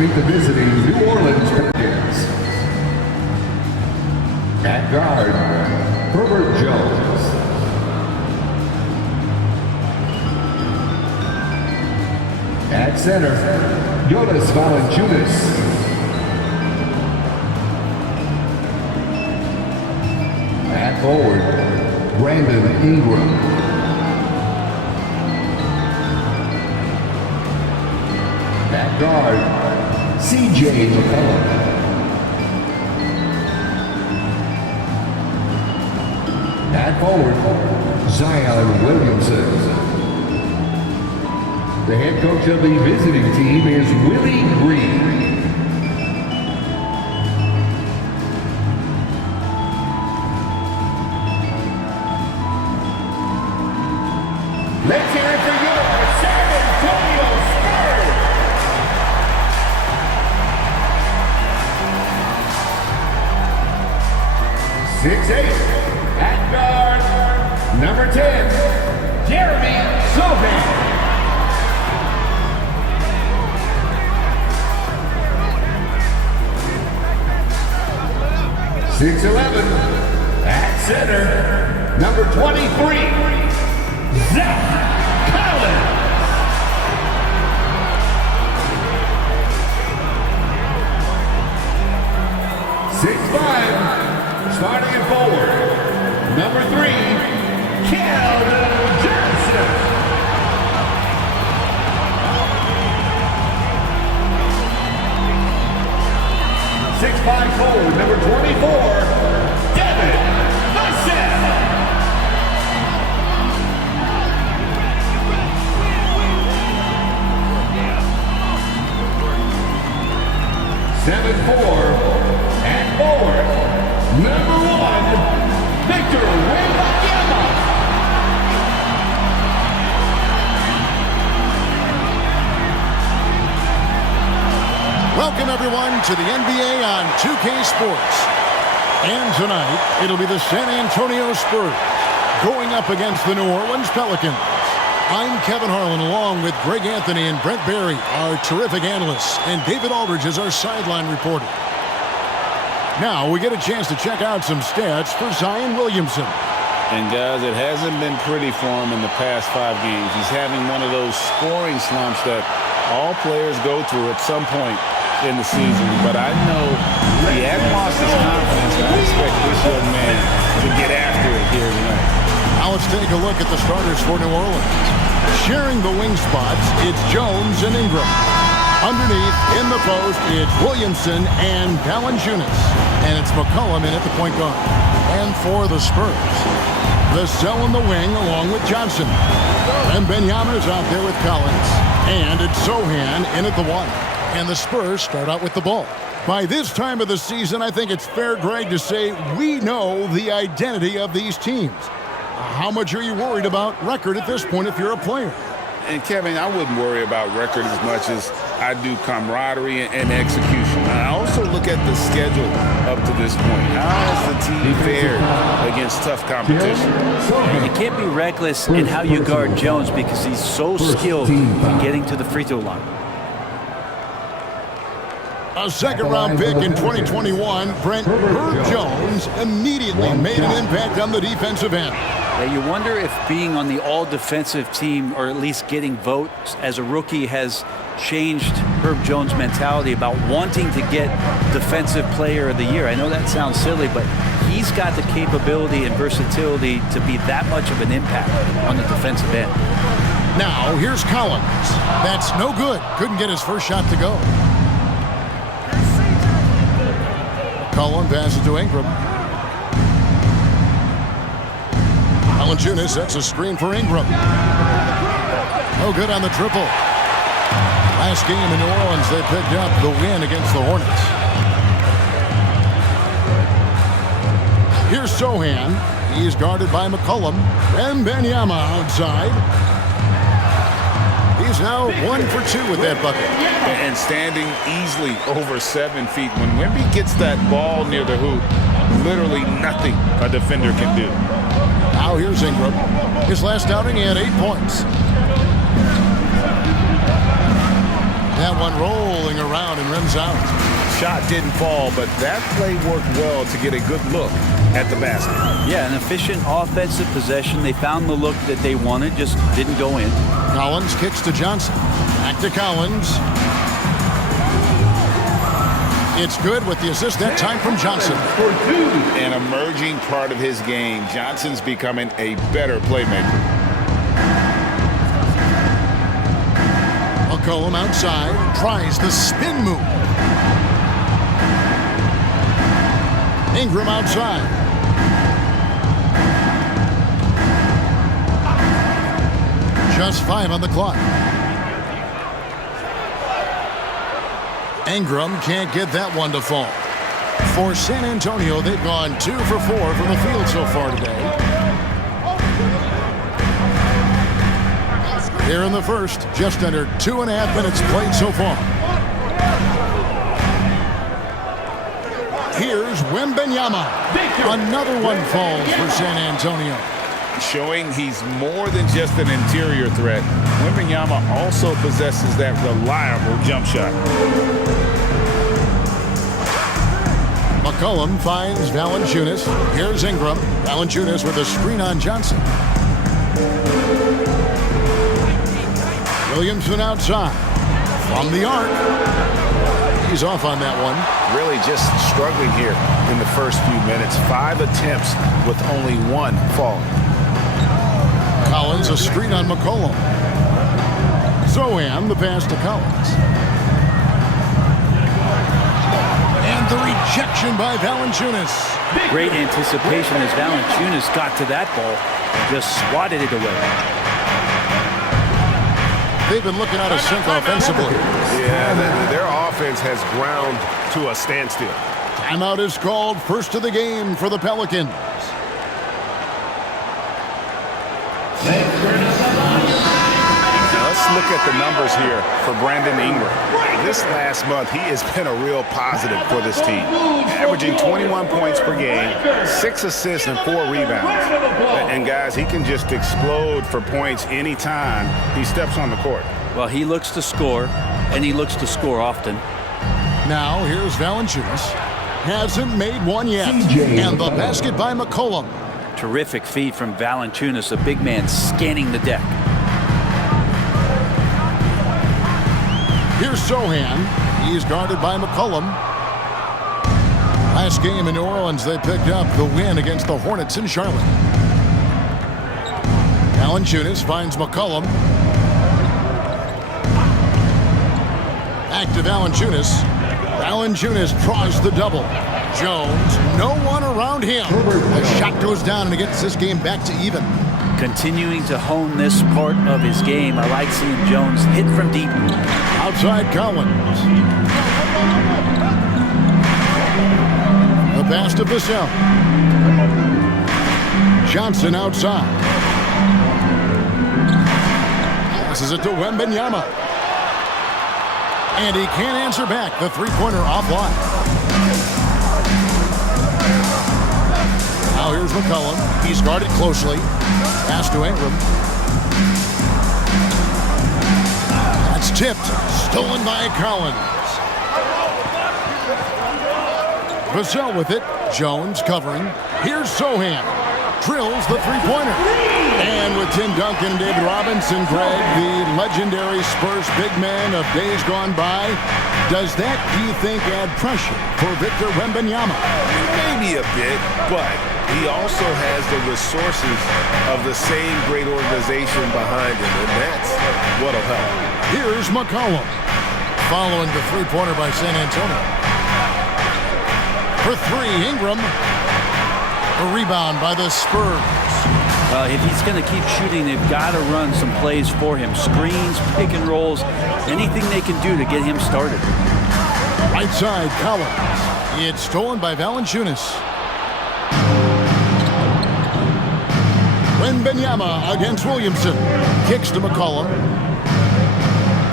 meet the visiting New Orleans Pelicans. At guard, Herbert Jones. At center, Jonas Valanciunas. At forward, Brandon Ingram. At guard, C.J. McCollum. At forward, Zion Williamson. The head coach of the visiting team is Willie Green. Let's hear it for your San Antonio Spurs! 6'8", at guard, number 10, Jeremy Sylvan. 6'11", at center, number 23, Zach Collins. 6'5", starting at forward, number 3, Keldon Johnson. 6'5" forward, number 24, Devin Vassell. 7'4", and forward, number 1, Victor Wembanyama. Welcome, everyone, to the NBA on 2K Sports. And tonight, it'll be the San Antonio Spurs going up against the New Orleans Pelicans. I'm Kevin Harlan, along with Greg Anthony and Brent Barry, our terrific analysts, and David Aldridge is our sideline reporter. Now, we get a chance to check out some stats for Zion Williamson. And guys, it hasn't been pretty for him in the past 5 games. He's having one of those scoring slumps that all players go through at some point in the season. But I know he hasn't lost his confidence, and I expect this young man to get after it here tonight. Now let's take a look at the starters for New Orleans. Sharing the wing spots, it's Jones and Ingram. Underneath, in the post, it's Williamson and Valanciunas. And it's McCollum in at the point guard. And for the Spurs, Vassell in the wing along with Johnson. And Wembanyama's out there with Collins. And it's Sochan in at the 1. And the Spurs start out with the ball. By this time of the season, I think it's fair, Greg, to say we know the identity of these teams. How much are you worried about record at this point if you're a player? And Kevin, I wouldn't worry about record as much as I do camaraderie and execution. I also look at the schedule up to this point. How has the team fared against tough competition? You can't be reckless in how you guard Jones because he's so skilled in getting to the free throw line. A second-round pick in 2021, Brent Herb Jones immediately made an impact on the defensive end. Yeah, you wonder if being on the all-defensive team, or at least getting votes as a rookie, has changed Herb Jones' mentality about wanting to get Defensive Player of the Year. I know that sounds silly, but he's got the capability and versatility to be that much of an impact on the defensive end. Now, here's Collins. That's no good. Couldn't get his first shot to go. Collins passes to Ingram. Valanciunas sets a screen for Ingram. No good on the triple. Last game in New Orleans, they picked up the win against the Hornets. Here's Sochan. He's guarded by McCollum. And Wembanyama outside. He's now 1 for 2 with that bucket. And standing easily over 7 feet. When Wemby gets that ball near the hoop, literally nothing a defender can do. Now here's Ingram. His last outing, he had 8 points. That one rolling around and rims out. Shot didn't fall, but that play worked well to get a good look at the basket. Yeah, an efficient offensive possession. They found the look that they wanted, just didn't go in. Collins kicks to Johnson. Back to Collins. It's good with the assist that time from Johnson. An emerging part of his game. Johnson's becoming a better playmaker. McCollum outside. Tries the spin move. Ingram outside. Just 5 on the clock. Ingram can't get that one to fall. For San Antonio, they've gone 2 for 4 from the field so far today. Here in the first, just under 2.5 minutes played so far. Here's Wembanyama. Another one falls for San Antonio. Showing he's more than just an interior threat. Wembanyama also possesses that reliable jump shot. McCollum finds Valanciunas. Here's Ingram. Valanciunas with a screen on Johnson. Williamson outside. From the arc. He's off on that one. Really just struggling here in the first few minutes. 5 attempts with only 1 falling. Collins a screen on McCollum. Zohan the pass to Collins. And the rejection by Valanciunas. Great anticipation as Valanciunas got to that ball and just swatted it away. They've been looking out of sync offensively. Yeah, their offense has ground to a standstill. Timeout is called. First of the game for the Pelicans. Let's look at the numbers here for Brandon Ingram. This last month, he has been a real positive for this team. Averaging 21 points per game, 6 assists and 4 rebounds. And guys, he can just explode for points anytime he steps on the court. Well, he looks to score, and he looks to score often. Now here's Valanciunas. Hasn't made one yet. And the basket by McCollum. Terrific feed from Valanciunas, a big man scanning the deck. Here's Zohan. He's guarded by McCollum. Last game in New Orleans, they picked up the win against the Hornets in Charlotte. Valanciunas finds McCollum. Back to Valanciunas. Valanciunas draws the double. Jones, no one around him. The shot goes down and it gets this game back to even. Continuing to hone this part of his game. I like seeing Jones hit from deep. Outside Collins. The pass to Vassell. Johnson outside. Passes it to Wembanyama. And he can't answer back. The three-pointer offline. Now here's McCollum. He's guarded closely. Pass to Ingram. That's tipped. Stolen by Collins. Vassell with it. Jones covering. Here's Zohan. Drills the three-pointer. And with Tim Duncan, David Robinson, Greg, the legendary Spurs big man of days gone by, does that, do you think, add pressure for Victor Wembanyama? Maybe a bit, but he also has the resources of the same great organization behind him, and that's what'll help. Here's McCollum, following the three-pointer by San Antonio. For 3, Ingram. A rebound by the Spurs. If he's going to keep shooting, they've got to run some plays for him. Screens, pick and rolls, anything they can do to get him started. Right side, Collins. It's stolen by Valanciunas. Wembanyama against Williamson. Kicks to McCollum.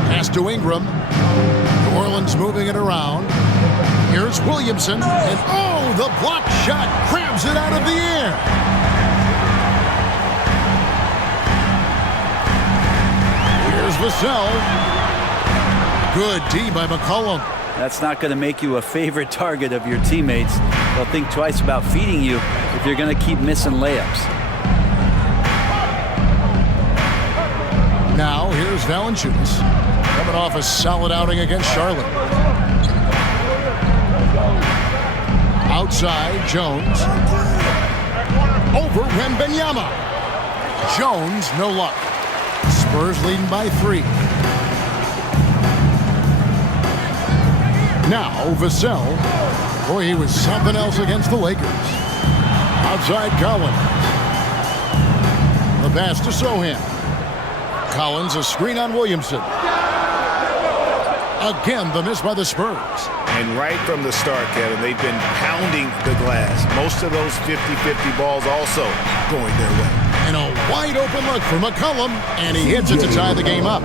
Pass to Ingram. New Orleans moving it around. Here's Williamson. And oh, the block shot grabs it out of the air. Here's Vassell. Good D by McCollum. That's not going to make you a favorite target of your teammates. They'll think twice about feeding you if you're going to keep missing layups. Now here's Valanciunas, coming off a solid outing against Charlotte. Outside, Jones. Over Wembanyama. Jones, no luck. Spurs leading by 3. Now, Vassell. Boy, he was something else against the Lakers. Outside, Collins. The pass to Sohan. Collins, a screen on Williamson. Again, the miss by the Spurs. And right from the start, Kevin, they've been pounding the glass. Most of those 50-50 balls also going their way. And a wide open look for McCollum, and he hits it to tie the game up.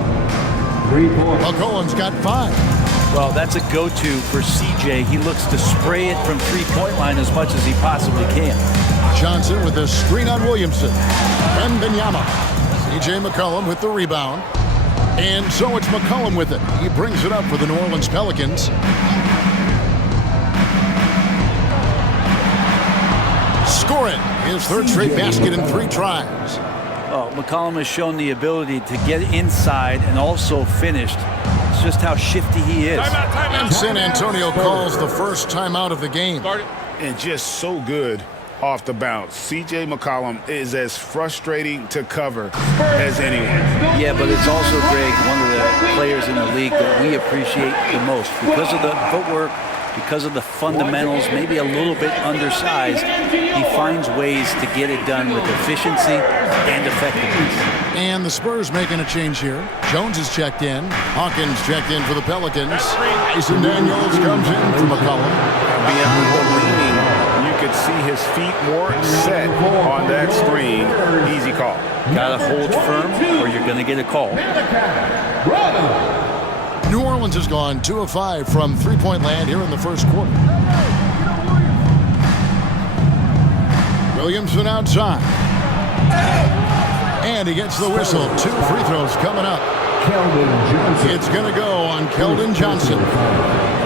McCollum's got 5. Well, that's a go-to for CJ. He looks to spray it from three-point line as much as he possibly can. Johnson with a screen on Williamson. Wembanyama. CJ McCollum with the rebound. And so it's McCollum with it. He brings it up for the New Orleans Pelicans. Scoring his third straight basket in 3 tries. Well, McCollum has shown the ability to get inside and also finished. It's just how shifty he is. And San Antonio calls the first timeout of the game. And just so good off the bounce. C.J. McCollum is as frustrating to cover as anyone. Yeah, but it's also, Greg, one of the players in the league that we appreciate the most because of the footwork, because of the fundamentals, maybe a little bit undersized. He finds ways to get it done with efficiency and effectiveness. And the Spurs making a change here. Jones is checked in. Hawkins checked in for the Pelicans. Jason Daniels comes in for McCollum. Beyond the leaning, you could see his feet more set on that screen. Easy call. Got to hold firm or you're going to get a call. New Orleans has gone 2 of 5 from three-point land here in the first quarter. Williamson outside. And he gets the whistle. 2 free throws coming up. It's going to go on Keldon Johnson.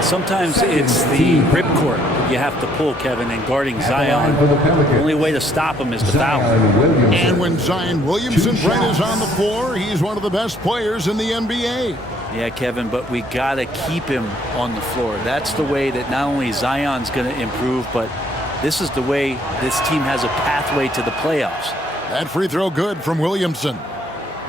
Sometimes it's the ripcord that you have to pull, Kevin, and guarding Zion. The only way to stop him is to foul him. And when Zion Williamson Brent is on the floor, he's one of the best players in the NBA. Yeah, Kevin, but we got to keep him on the floor. That's the way that not only Zion's going to improve, but this is the way this team has a pathway to the playoffs. That free throw good from Williamson.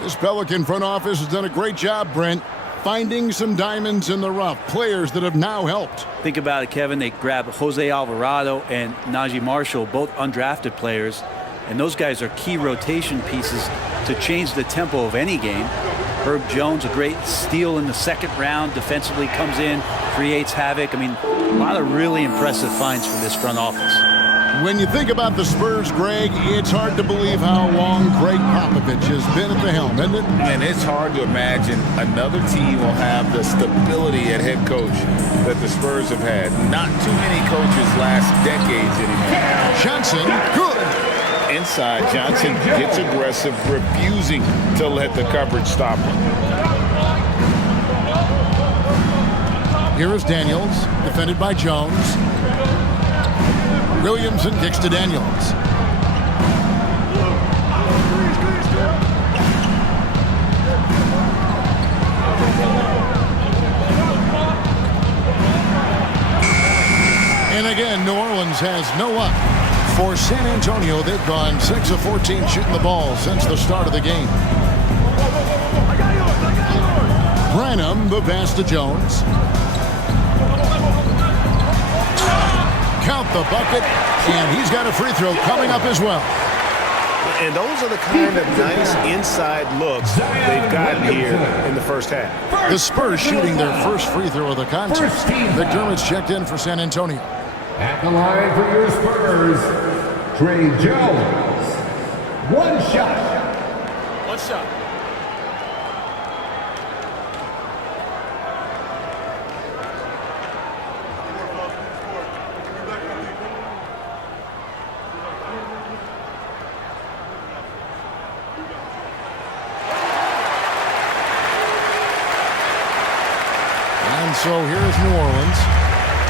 This Pelican front office has done a great job, Brent, finding some diamonds in the rough, players that have now helped. Think about it, Kevin. They grabbed Jose Alvarado and Najee Marshall, both undrafted players, and those guys are key rotation pieces to change the tempo of any game. Herb Jones, a great steal in the second round, defensively comes in, creates havoc. I mean, a lot of really impressive finds from this front office. When you think about the Spurs, Greg, it's hard to believe how long Greg Popovich has been at the helm, isn't it? And it's hard to imagine another team will have the stability at head coach that the Spurs have had. Not too many coaches last decades anymore. Johnson, good. Inside, Johnson gets aggressive, refusing to let the coverage stop him. Here is Daniels, defended by Jones. Williamson kicks to Daniels. And again, New Orleans has no luck. For San Antonio, they've gone 6 of 14 shooting the ball since the start of the game. Branham, the pass to Jones. Count the bucket, and he's got a free throw coming up as well. And those are the kind of nice inside looks they've gotten here in the first half. The Spurs shooting their first free throw of the contest. McDermott's checked in for San Antonio. At the line for your Spurs, Trey Jones. One shot. One shot. So here's New Orleans.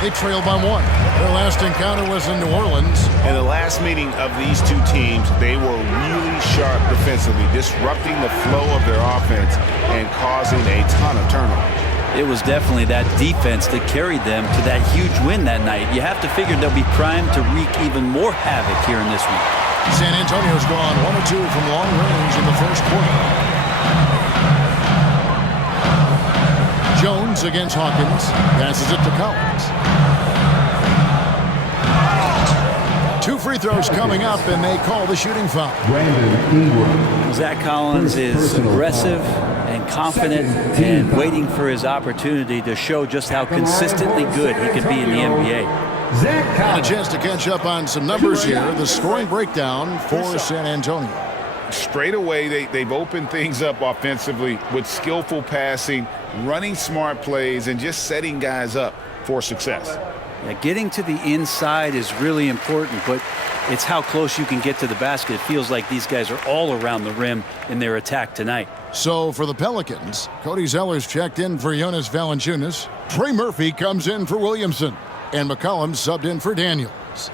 They trail by 1. Their last encounter was in New Orleans. In the last meeting of these two teams, they were really sharp defensively, disrupting the flow of their offense and causing a ton of turnovers. It was definitely that defense that carried them to that huge win that night. You have to figure they'll be primed to wreak even more havoc here in this one. San Antonio's gone 1 of 2 from long range in the first quarter. Jones against Hawkins. Passes it to Collins. 2 free throws coming up, and they call the shooting foul. Brandon Ingram. Zach Collins is aggressive and confident and waiting for his opportunity to show just how consistently good he could be in the NBA. Zach And a Collins. chance to catch up on some numbers here. The scoring breakdown for San Antonio. Straight away, they've opened things up offensively with skillful passing, running smart plays, and just setting guys up for success. Yeah, getting to the inside is really important, but it's how close you can get to the basket. It feels like these guys are all around the rim in their attack tonight. So for the Pelicans, Cody Zeller's checked in for Jonas Valanciunas. Trey Murphy comes in for Williamson. And McCollum subbed in for Daniels.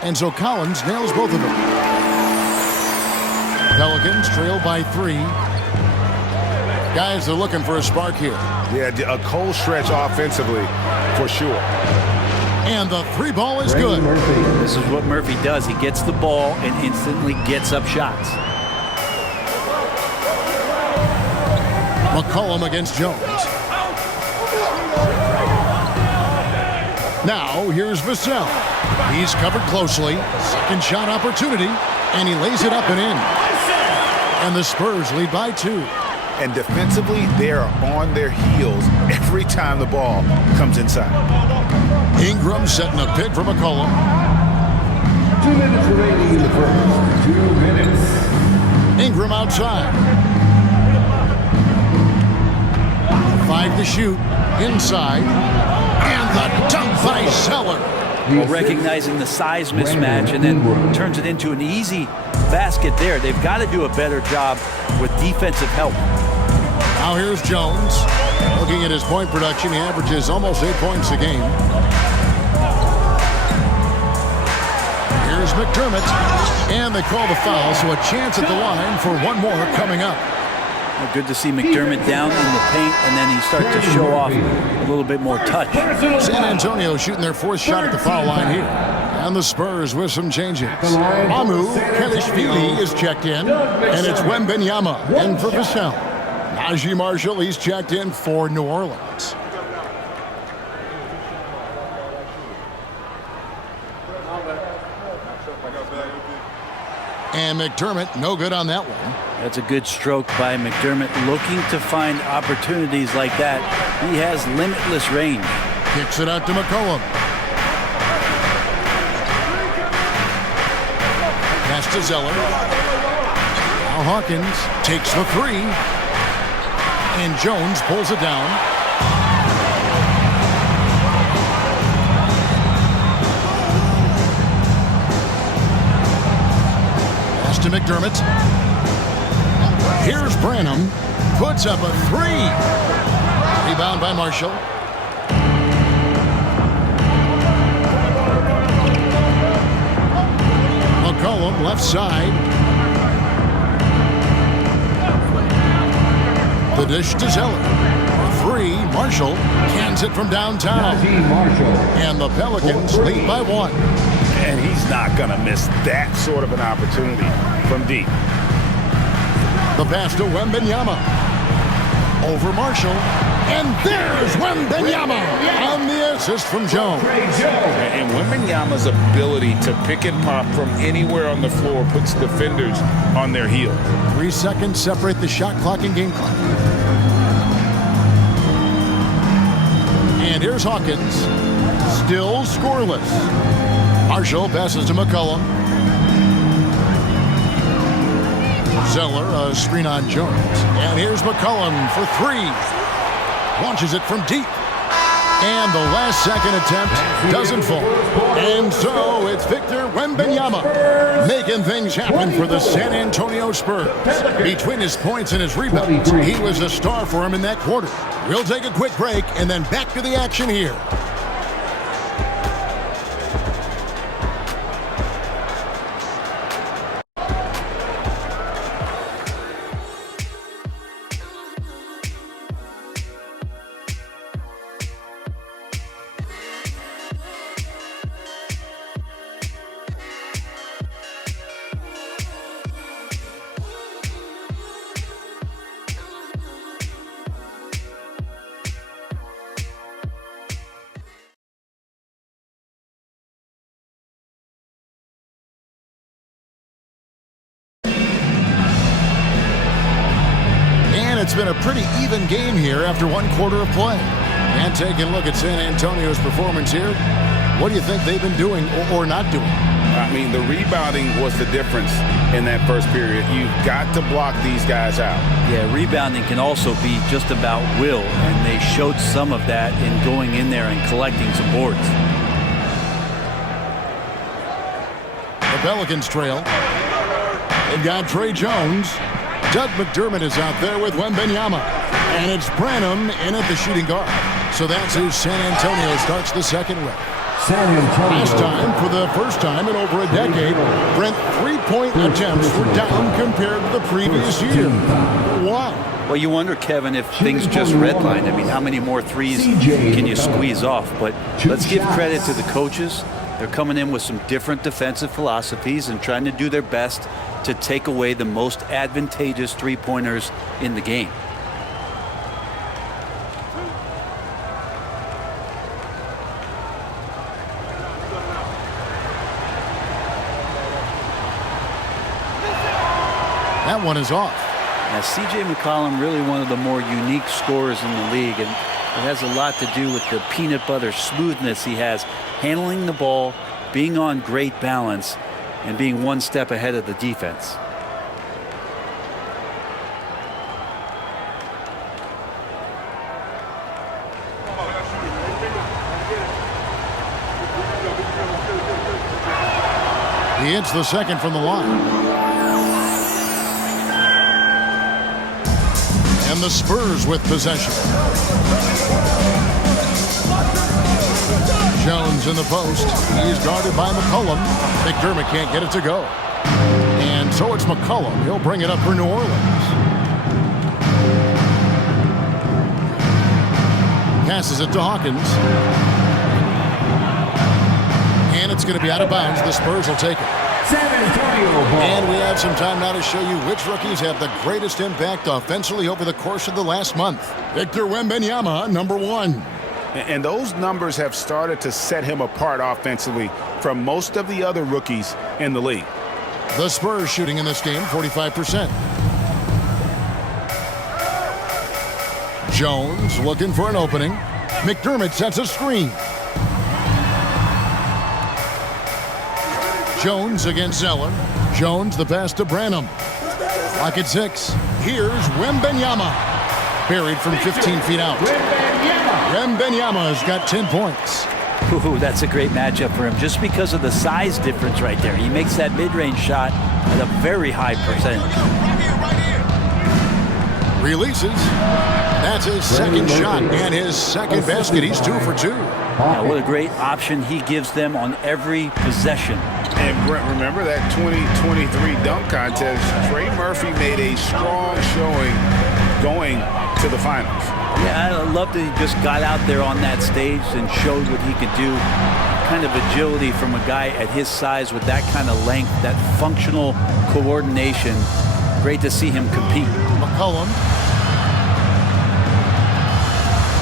And so Collins nails both of them. Pelicans trail by 3. Guys are looking for a spark here. Yeah, a cold stretch offensively for sure. And the 3 ball is good. This is what Murphy does. He gets the ball and instantly gets up shots. McCollum against Jones. Now here's Vassell. He's covered closely. Second shot opportunity. And he lays it up and in. And the Spurs lead by 2. And defensively, they are on their heels every time the ball comes inside. Ingram setting a pick for McCollum. 2 minutes remaining in the first. 2 minutes. Ingram outside. 5 to shoot. Inside. And the dunk by Zeller. Well, recognizing the size mismatch and then turns it into an easy basket there. They've got to do a better job with defensive help. Now here's Jones. Looking at his point production, he averages almost 8 points a game. Here's McDermott. And they call the foul, so a chance at the line for one more coming up. Well, good to see McDermott down in the paint, and then he starts to show off a little bit more touch. San Antonio shooting their 4th shot at the foul line here. And the Spurs with some changes. Mamu Kelishvili is checked in, and it's Wembanyama in for Vassell. Najee Marshall, he's checked in for New Orleans. And McDermott, no good on that one. That's a good stroke by McDermott, looking to find opportunities like that. He has limitless range. Kicks it out to McCollum. Pass to Zeller. Now Hawkins takes the 3. And Jones pulls it down. Pass to McDermott. Here's Branham. Puts up a 3. Rebound by Marshall. McCollum left side. The dish to Zeller. For 3, Marshall cans it from downtown. And the Pelicans lead by 1. And he's not going to miss that sort of an opportunity from deep. The pass to Wembanyama. Over Marshall. And there's Wembanyama on the assist from Jones. And Wembanyama's ability to pick and pop from anywhere on the floor puts defenders on their heels. 3 seconds separate the shot clock and game clock. And here's Hawkins. Still scoreless. Marshall passes to McCollum. Zeller, a screen on Jones. And here's McCollum for 3. Launches it from deep. And the last second attempt doesn't fall. And so it's Victor Wembanyama making things happen for the San Antonio Spurs. Between his points and his rebounds, he was a star for him in that quarter. We'll take a quick break and then back to the action here. It's been a pretty even game here after one quarter of play. And taking a look at San Antonio's performance here, what do you think they've been doing or not doing? I mean, the rebounding was the difference in that first period. You've got to block these guys out. Yeah, rebounding can also be just about will, and they showed some of that in going in there and collecting some boards. The Pelicans trail. They've got Trey Jones. Doug McDermott is out there with Wembanyama. And it's Branham in at the shooting guard. So that's who San Antonio starts the second with. Last time, for the first time in over a decade, Brent, three-point attempts were down compared to the previous year. Why? Well, you wonder, Kevin, if things just redlined. I mean, how many more threes can you squeeze off? But let's give credit to the coaches. They're coming in with some different defensive philosophies and trying to do their best to take away the most advantageous three-pointers in the game. That one is off. Now, C.J. McCollum, really one of the more unique scorers in the league, and it has a lot to do with the peanut butter smoothness he has, handling the ball, being on great balance, and being one step ahead of the defense. He hits the second from the line. And the Spurs with possession. Jones in the post. He's guarded by McCollum. McDermott can't get it to go. And so it's McCollum. He'll bring it up for New Orleans. Passes it to Hawkins. And it's going to be out of bounds. The Spurs will take it. San Antonio ball. And we have some time now to show you which rookies have the greatest impact offensively over the course of the last month. Victor Wembanyama, number one. And those numbers have started to set him apart offensively from most of the other rookies in the league. The Spurs shooting in this game, 45%. Jones looking for an opening. McDermott sets a screen. Jones against Zeller. Jones the pass to Branham. Lock at 6. Here's Wembanyama. Buried from 15 feet out. Wembanyama's got 10 points. Ooh, that's a great matchup for him just because of the size difference right there. He makes that mid-range shot at a very high percentage. Releases. That's his second shot and his second basket. He's 2 for 2. Now, what a great option he gives them on every possession. And Brent, remember that 2023 dunk contest? Trey Murphy made a strong showing going to the finals. Yeah, I love that he just got out there on that stage and showed what he could do. Kind of agility from a guy at his size with that kind of length, that functional coordination. Great to see him compete. McCollum.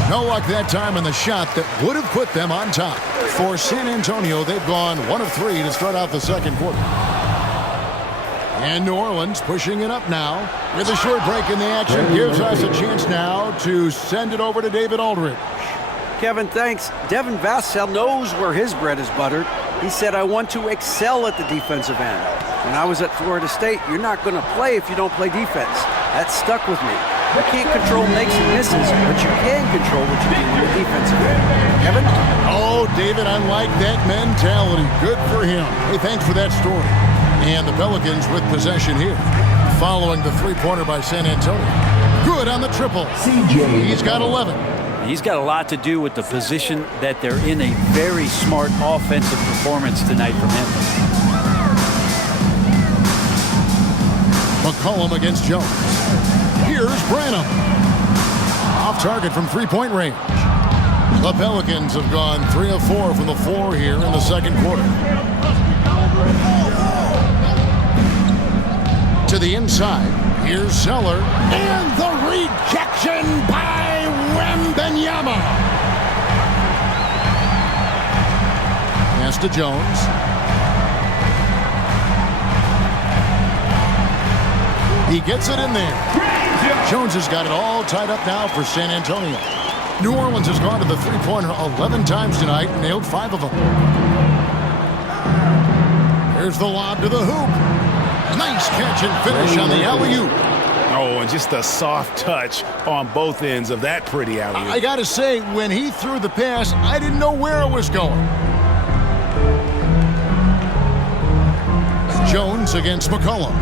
No luck that time on the shot that would have put them on top. For San Antonio, they've gone 1 of 3 to start out the second quarter. And New Orleans pushing it up now. With a short break in the action, gives us a chance now to send it over to David Aldridge. Kevin, thanks. Devin Vassell knows where his bread is buttered. He said, I want to excel at the defensive end. When I was at Florida State, you're not going to play if you don't play defense. That stuck with me. You can't control makes and misses, but you can control what you do in the defensive end. Kevin? Oh, David, I like that mentality. Good for him. Hey, thanks for that story. And the Pelicans with possession here, following the three-pointer by San Antonio. Good on the triple. He's got 11. He's got a lot to do with the position that they're in. A very smart offensive performance tonight from him. McCollum against Jones. Here's Branham. Off target from three-point range. The Pelicans have gone 3 of 4 from the floor here in the second quarter. To the inside. Here's Zeller. And the rejection by Wembanyama. Pass to Jones. He gets it in there. Jones has got it all tied up now for San Antonio. New Orleans has gone to the three-pointer 11 times tonight and nailed 5 of them. Here's the lob to the hoop. Nice catch and finish on the alley-oop. Oh, and just a soft touch on both ends of that pretty alley-oop. I got to say, when he threw the pass, I didn't know where it was going. Jones against McCollum.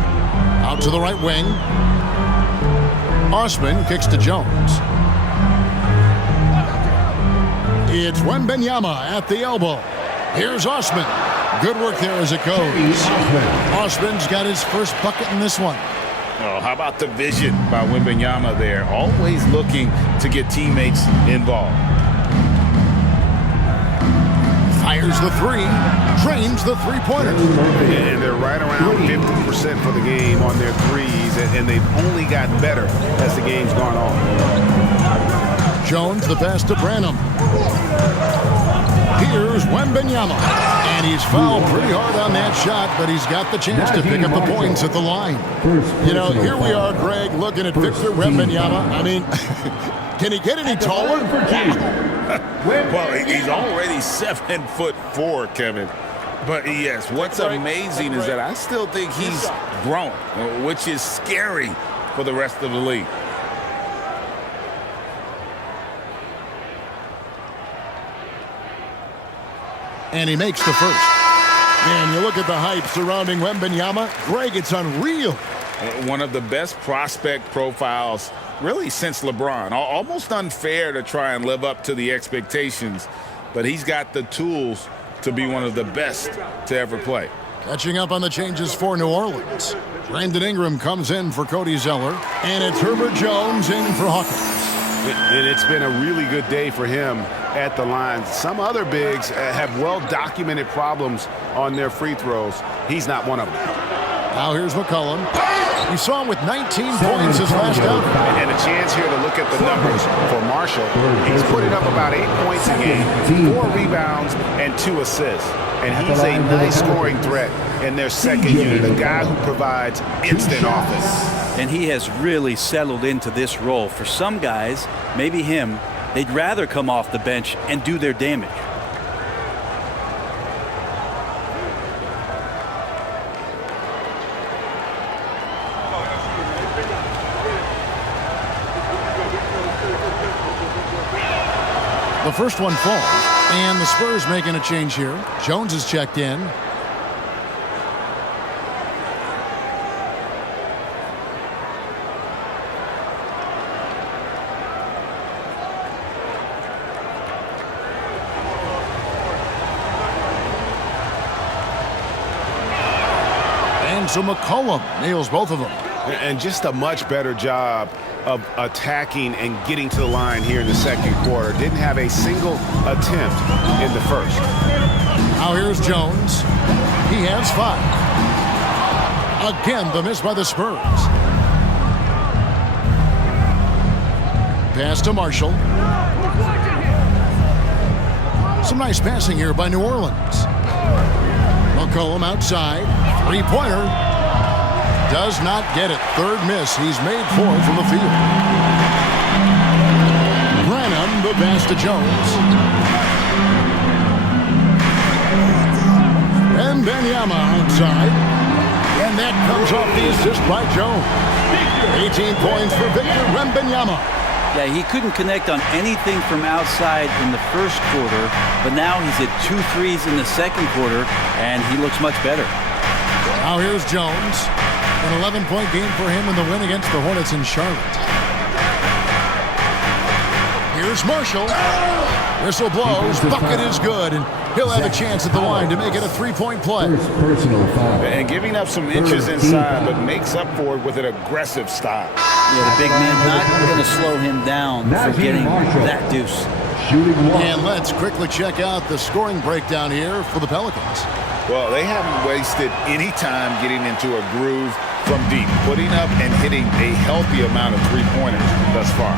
Out to the right wing. Osman kicks to Jones. It's Wembanyama at the elbow. Here's Osman. Good work there as it goes. Osman's got his first bucket in this one. Oh, how about the vision by Wembanyama there? Always looking to get teammates involved. Fires the three. Trains the three-pointer. And they're right around 50% for the game on their threes, and they've only gotten better as the game's gone on. Jones, the pass to Branham. Here's Wembanyama. And he's fouled pretty hard on that shot, but he's got the chance to pick up the points at the line. You know, here we are, Greg, looking at Victor Wembanyama. I mean, can he get any taller? Well, he's already 7'4", Kevin. But yes, what's amazing is that I still think he's grown, which is scary for the rest of the league. And he makes the first. And you look at the hype surrounding Wembanyama. Greg, it's unreal. One of the best prospect profiles really since LeBron. Almost unfair to try and live up to the expectations, but he's got the tools to be one of the best to ever play. Catching up on the changes for New Orleans. Brandon Ingram comes in for Cody Zeller, and it's Herbert Jones in for Hawkins. And it's been a really good day for him at the line. Some other bigs have well-documented problems on their free throws. He's not one of them. Now here's McCollum. You saw him with 19 points his last outing. And a chance here to look at the numbers for Marshall. He's putting up about 8 points a game, 4 rebounds, and 2 assists. And he's a nice scoring threat in their second unit, a guy who provides instant offense. And he has really settled into this role. For some guys, maybe him, they'd rather come off the bench and do their damage. The first one falls, and the Spurs making a change here. Jones is checked in. And so McCollum nails both of them. And just a much better job of attacking and getting to the line here in the second quarter. Didn't have a single attempt in the first. Now here's Jones. He has 5. Again, the miss by the Spurs. Pass to Marshall. Some nice passing here by New Orleans. McCollum outside. Three-pointer. Does not get it. Third miss. He's made 4 from the field. Branham, the pass to Jones. And Wembanyama outside. And that comes off the assist by Jones. 18 points for Victor Wembanyama. Yeah, he couldn't connect on anything from outside in the first quarter, but now he's hit 2 threes in the second quarter, and he looks much better. Now here's Jones. An 11-point game for him in the win against the Hornets in Charlotte. Here's Marshall. Whistle blows. Bucket is good, and he'll have a chance at the line to make it a 3-point play. First personal foul. And giving up some inches inside, but makes up for it with an aggressive style. Yeah, the big man not going to slow him down for getting that deuce. Shooting one. And let's quickly check out the scoring breakdown here for the Pelicans. Well, they haven't wasted any time getting into a groove from deep, putting up and hitting a healthy amount of three-pointers thus far.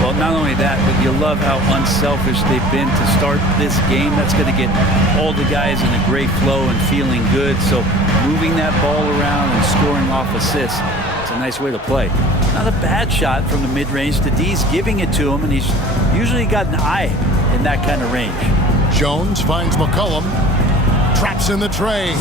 Well, not only that, but you love how unselfish they've been to start this game. That's going to get all the guys in a great flow and feeling good. So moving that ball around and scoring off assists, it's a nice way to play. Not a bad shot from the mid-range. D's giving it to him, and he's usually got an eye in that kind of range. Jones finds McCollum. Traps in the tray.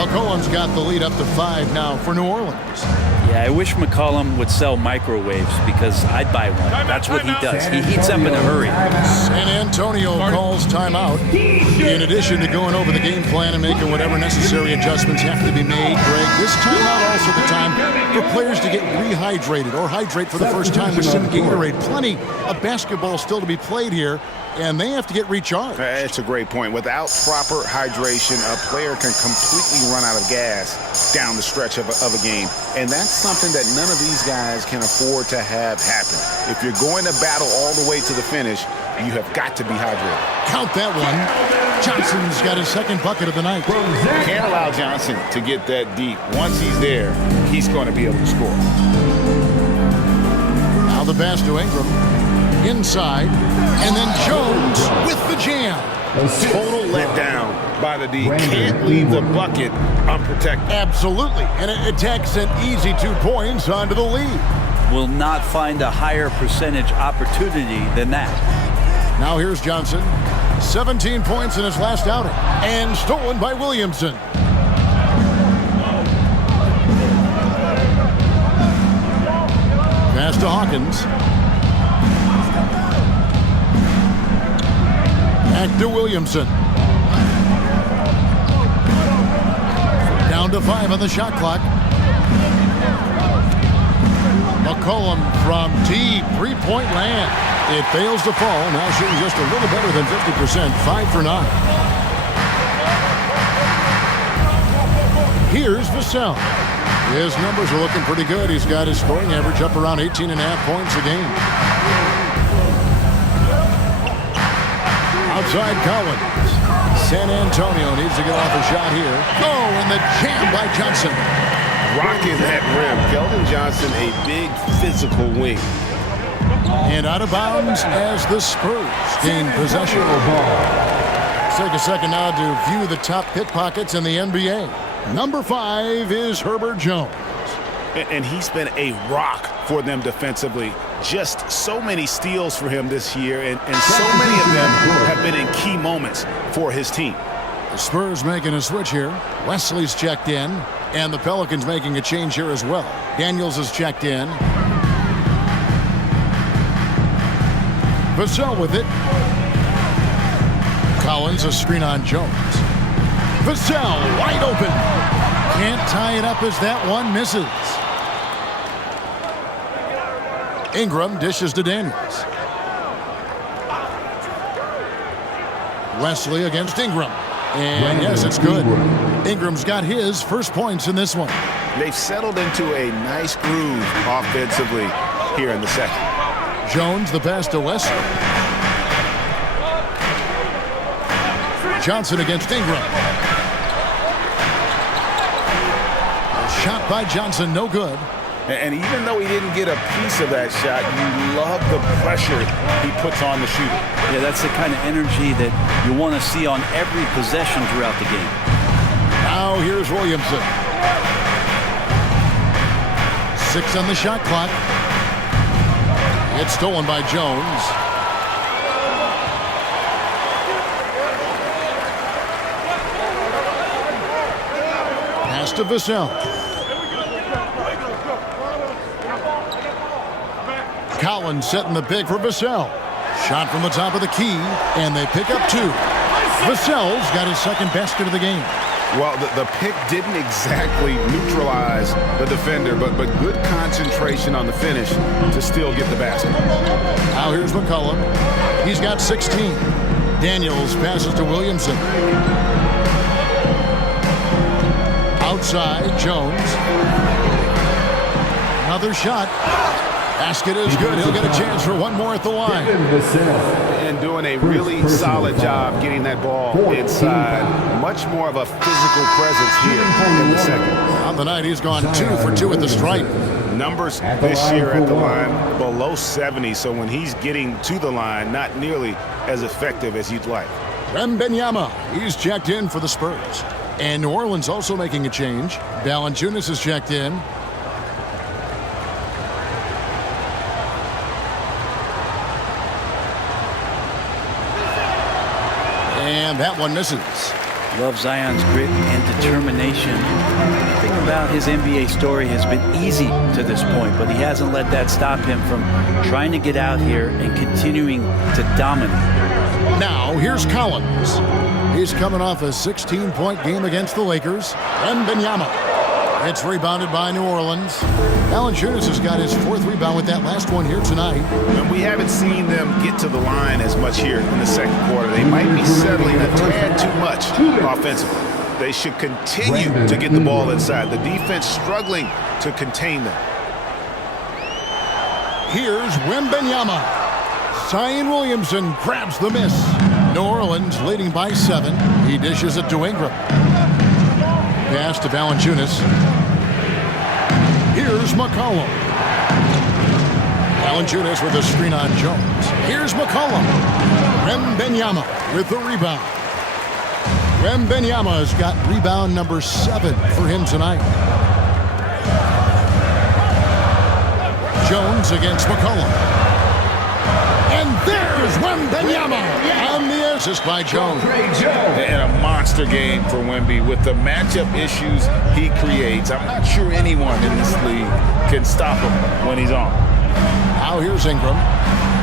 McCollum's got the lead up to 5 now for New Orleans. Yeah, I wish McCollum would sell microwaves because I'd buy one. That's what he does. He heats up in a hurry. San Antonio calls timeout. In addition to going over the game plan and making whatever necessary adjustments have to be made, Greg, this timeout also the time for players to get rehydrated or hydrate for the first time with some Gatorade. Plenty of basketball still to be played here, and they have to get recharged. That's a great point. Without proper hydration, a player can completely run out of gas down the stretch of a game. And that's something that none of these guys can afford to have happen. If you're going to battle all the way to the finish, you have got to be hydrated. Count that one. Johnson's got his second bucket of the night. Can't allow Johnson to get that deep. Once he's there, he's going to be able to score. Now the pass to Ingram. Inside. And then Jones with the jam. Total letdown by the D. Can't leave the bucket unprotected. Absolutely. And it takes an easy 2 points onto the lead. Will not find a higher percentage opportunity than that. Now here's Johnson. 17 points in his last outing. And stolen by Williamson. Pass to Hawkins. Back to Williamson. Down to 5 on the shot clock. McCollum from deep 3-point land. It fails to fall. Now shooting just a little better than 50%. 5 for 9. Here's Vassell. His numbers are looking pretty good. He's got his scoring average up around 18.5 points a game. Outside Collins. San Antonio needs to get off a shot here. Oh, and the jam by Johnson. Rocking that rim. Keldon Johnson, a big physical wing. And out of bounds as the Spurs gain possession of the ball. Let's take a second now to view the top pickpockets in the NBA. Number 5 is Herbert Jones. And he's been a rock for them defensively. Just so many steals for him this year, and so many of them have been in key moments for his team. The Spurs making a switch here. Wesley's checked in, and the Pelicans making a change here as well. Daniels is checked in. Vassell with it. Collins, a screen on Jones. Vassell wide open. Can't tie it up as that one misses. Ingram dishes to Daniels. Wesley against Ingram. And yes, it's good. Ingram's got his first points in this one. They've settled into a nice groove offensively here in the second. Jones, the pass to Wesley. Johnson against Ingram. A shot by Johnson, no good. And even though he didn't get a piece of that shot, you love the pressure he puts on the shooter. Yeah, that's the kind of energy that you want to see on every possession throughout the game. Now here's Williamson. 6 on the shot clock. It's stolen by Jones. Pass to Vassell. Collins setting the pick for Vassell. Shot from the top of the key, and they pick up 2. Vassell's got his second basket of the game. Well, the pick didn't exactly neutralize the defender, but good concentration on the finish to still get the basket. Now here's McCollum. He's got 16. Daniels passes to Williamson. Outside, Jones. Another shot. Basket is good. He'll get a chance for one more at the line. And doing a really solid job getting that ball inside. Much more of a physical presence here in the second. On the night, he's gone 2 for 2 at the stripe. Numbers this year at the line below 70, so when he's getting to the line, not nearly as effective as you'd like. Wembanyama, he's checked in for the Spurs. And New Orleans also making a change. Valanciunas is checked in. And that one misses. Love Zion's grit and determination. The thing about his NBA story has been easy to this point, but he hasn't let that stop him from trying to get out here and continuing to dominate. Now, here's Collins. He's coming off a 16-point game against the Lakers. Wembanyama. It's rebounded by New Orleans. Valanciunas has got his 4th rebound with that last one here tonight. And we haven't seen them get to the line as much here in the second quarter. They might be settling a tad too much offensively. They should continue to get the ball inside. The defense struggling to contain them. Here's Wembanyama. Zion Williamson grabs the miss. New Orleans leading by 7. He dishes it to Ingram. Pass to Valanciunas. Here's McCollum. Valanciunas with a screen on Jones. Here's McCollum. Wembanyama with the rebound. Wembanyama has got rebound number 7 for him tonight. Jones against McCollum. And there's Wembanyama on the assist by Jones. And a monster game for Wemby with the matchup issues he creates. I'm not sure anyone in this league can stop him when he's on. Now here's Ingram.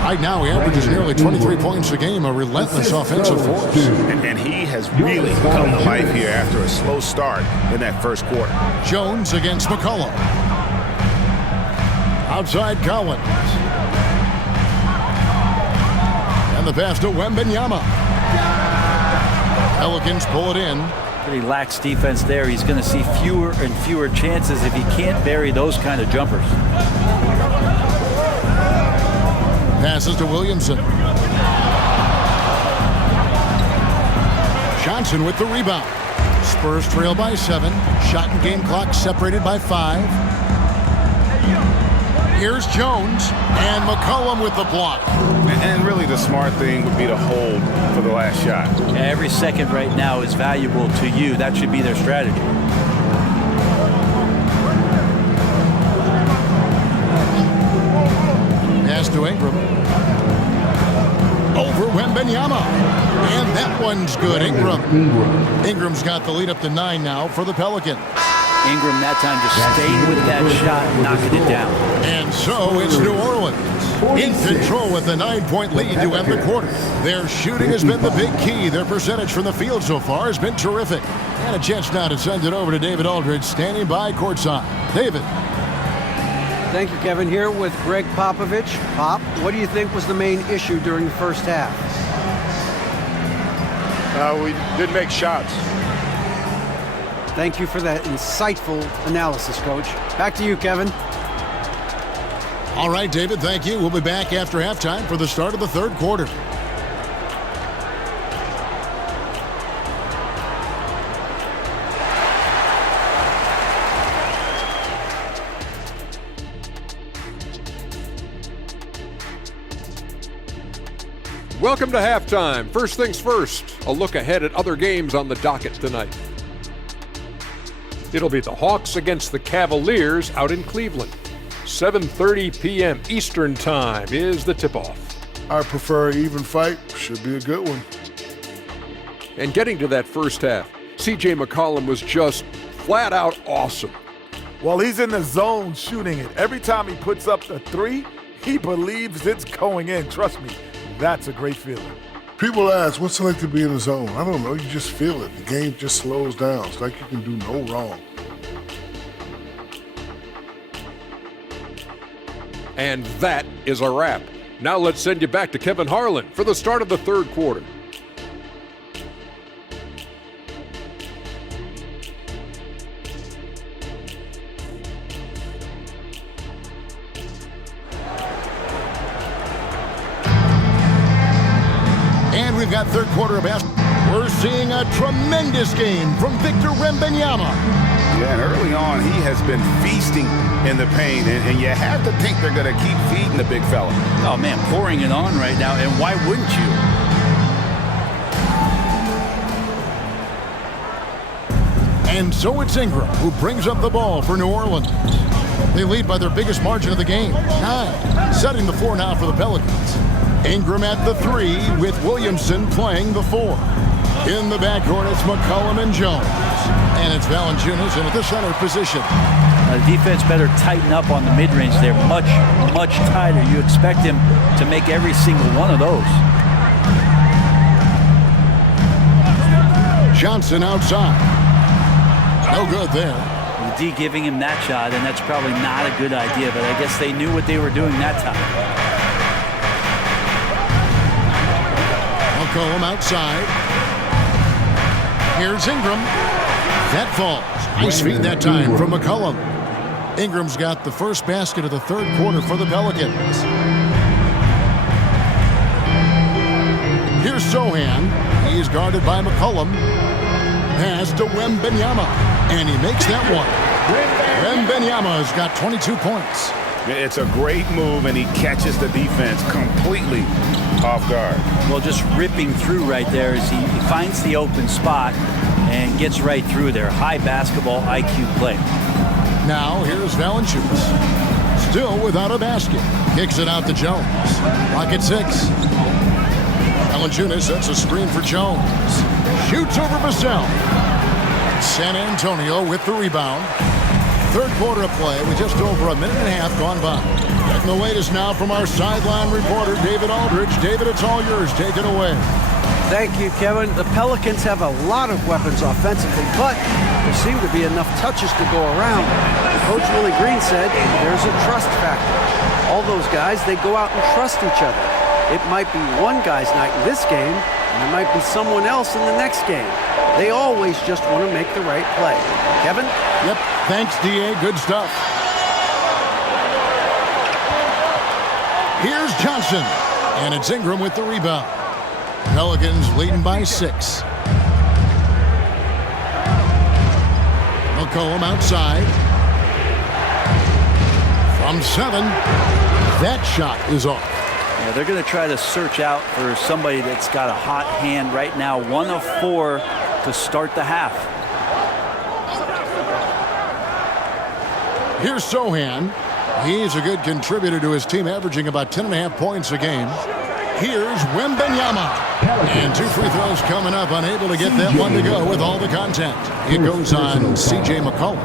Right now he averages nearly 23 points a game, a relentless offensive force. And he has really come to life here after a slow start in that first quarter. Jones against McCollum. Outside Collins. And the pass to Wembanyama. Pelicans pull it in. Pretty lax defense there. He's going to see fewer and fewer chances if he can't bury those kind of jumpers. Passes to Williamson. Johnson with the rebound. Spurs trail by 7. Shot and game clock separated by 5. Here's Jones and McCollum with the block. And really the smart thing would be to hold for the last shot. Every second right now is valuable to you. That should be their strategy. Pass to Ingram. Over Wembanyama. And that one's good. Ingram's got the lead up to 9 now for the Pelicans. Ingram that time just staying with that shot, knocking it down. And so it's New Orleans in control with a 9-point lead to end the quarter. Their shooting has been the big key. Their percentage from the field so far has been terrific. And a chance now to send it over to David Aldridge, standing by courtside. David. Thank you, Kevin. Here with Greg Popovich. Pop, what do you think was the main issue during the first half? We didn't make shots. Thank you for that insightful analysis, Coach. Back to you, Kevin. All right, David, thank you. We'll be back after halftime for the start of the third quarter. Welcome to halftime. First things first, a look ahead at other games on the docket tonight. It'll be the Hawks against the Cavaliers out in Cleveland. 7:30 p.m. Eastern Time is the tip-off. I prefer an even fight. Should be a good one. And getting to that first half, C.J. McCollum was just flat out awesome. Well, he's in the zone shooting it. Every time he puts up the 3, He believes it's going in. Trust me, that's a great feeling. People ask, what's it like to be in the zone? I don't know. You just feel it. The game just slows down. It's like you can do no wrong. And that is a wrap. Now let's send you back to Kevin Harlan for the start of the third quarter. And we've got third quarter of basketball. We're seeing a tremendous game from Victor Wembanyama. Yeah, and early on, he has been feasting in the paint, and you have to think they're going to keep feeding the big fella. Oh, man, pouring it on right now, and why wouldn't you? And so it's Ingram who brings up the ball for New Orleans. They lead by their biggest margin of the game, 9, setting the 4 now for the Pelicans. Ingram at the 3 with Williamson playing the 4. In the backcourt, it's McCollum and Jones. And it's Valanciunas in at the center position. The defense better tighten up on the mid-range. They're much, much tighter. You expect him to make every single one of those. Johnson outside. No good there. The D giving him that shot, and that's probably not a good idea, but I guess they knew what they were doing that time. McCollum outside. Here's Ingram. That falls. Nice feed that time from McCollum. Ingram's got the first basket of the third quarter for the Pelicans. Here's Sohan. He's guarded by McCollum. Pass to Wembanyama. And he makes that one. Wembanyama has got 22 points. It's a great move, and he catches the defense completely off guard. Well, just ripping through right there as he finds the open spot and gets right through there. High basketball IQ play. Now here's Valanciunas. Still without a basket. Kicks it out to Jones. Rocket 6. Valanciunas sets a screen for Jones. Shoots over Vassell. San Antonio with the rebound. Third quarter of play with just over a minute and a half gone by. Getting the latest now from our sideline reporter, David Aldridge. David, it's all yours. Take it away. Thank you, Kevin. The Pelicans have a lot of weapons offensively, but there seem to be enough touches to go around. Coach Willie Green said there's a trust factor. All those guys, they go out and trust each other. It might be one guy's night in this game, and it might be someone else in the next game. They always just want to make the right play. Kevin? Yep. Thanks, D.A. Good stuff. Here's Johnson. And it's Ingram with the rebound. Pelicans leading by 6. McCollum outside. From 7. That shot is off. Yeah, they're going to try to search out for somebody that's got a hot hand right now. 1 of 4 to start the half. Here's Sohan. He's a good contributor to his team, averaging about 10.5 points a game. Here's Wembanyama. And 2 free throws coming up, unable to get that one to go with all the contact. It goes on C.J. McCollum.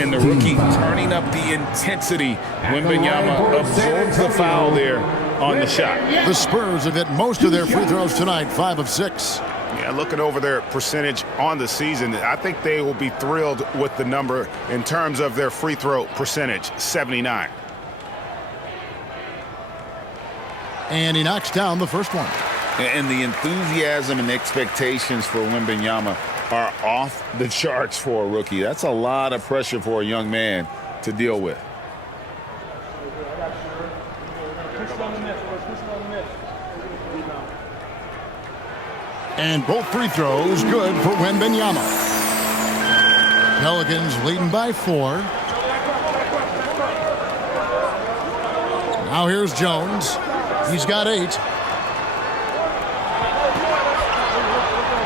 And the rookie turning up the intensity. Wembanyama absorbs the foul there on the shot. The Spurs have hit most of their free throws tonight, 5 of 6. Yeah, looking over their percentage on the season, I think they will be thrilled with the number in terms of their free throw percentage, 79. And he knocks down the first one. And the enthusiasm and expectations for Wembanyama are off the charts for a rookie. That's a lot of pressure for a young man to deal with. And both free throws good for Wembanyama. Pelicans leading by 4. Now here's Jones. He's got 8.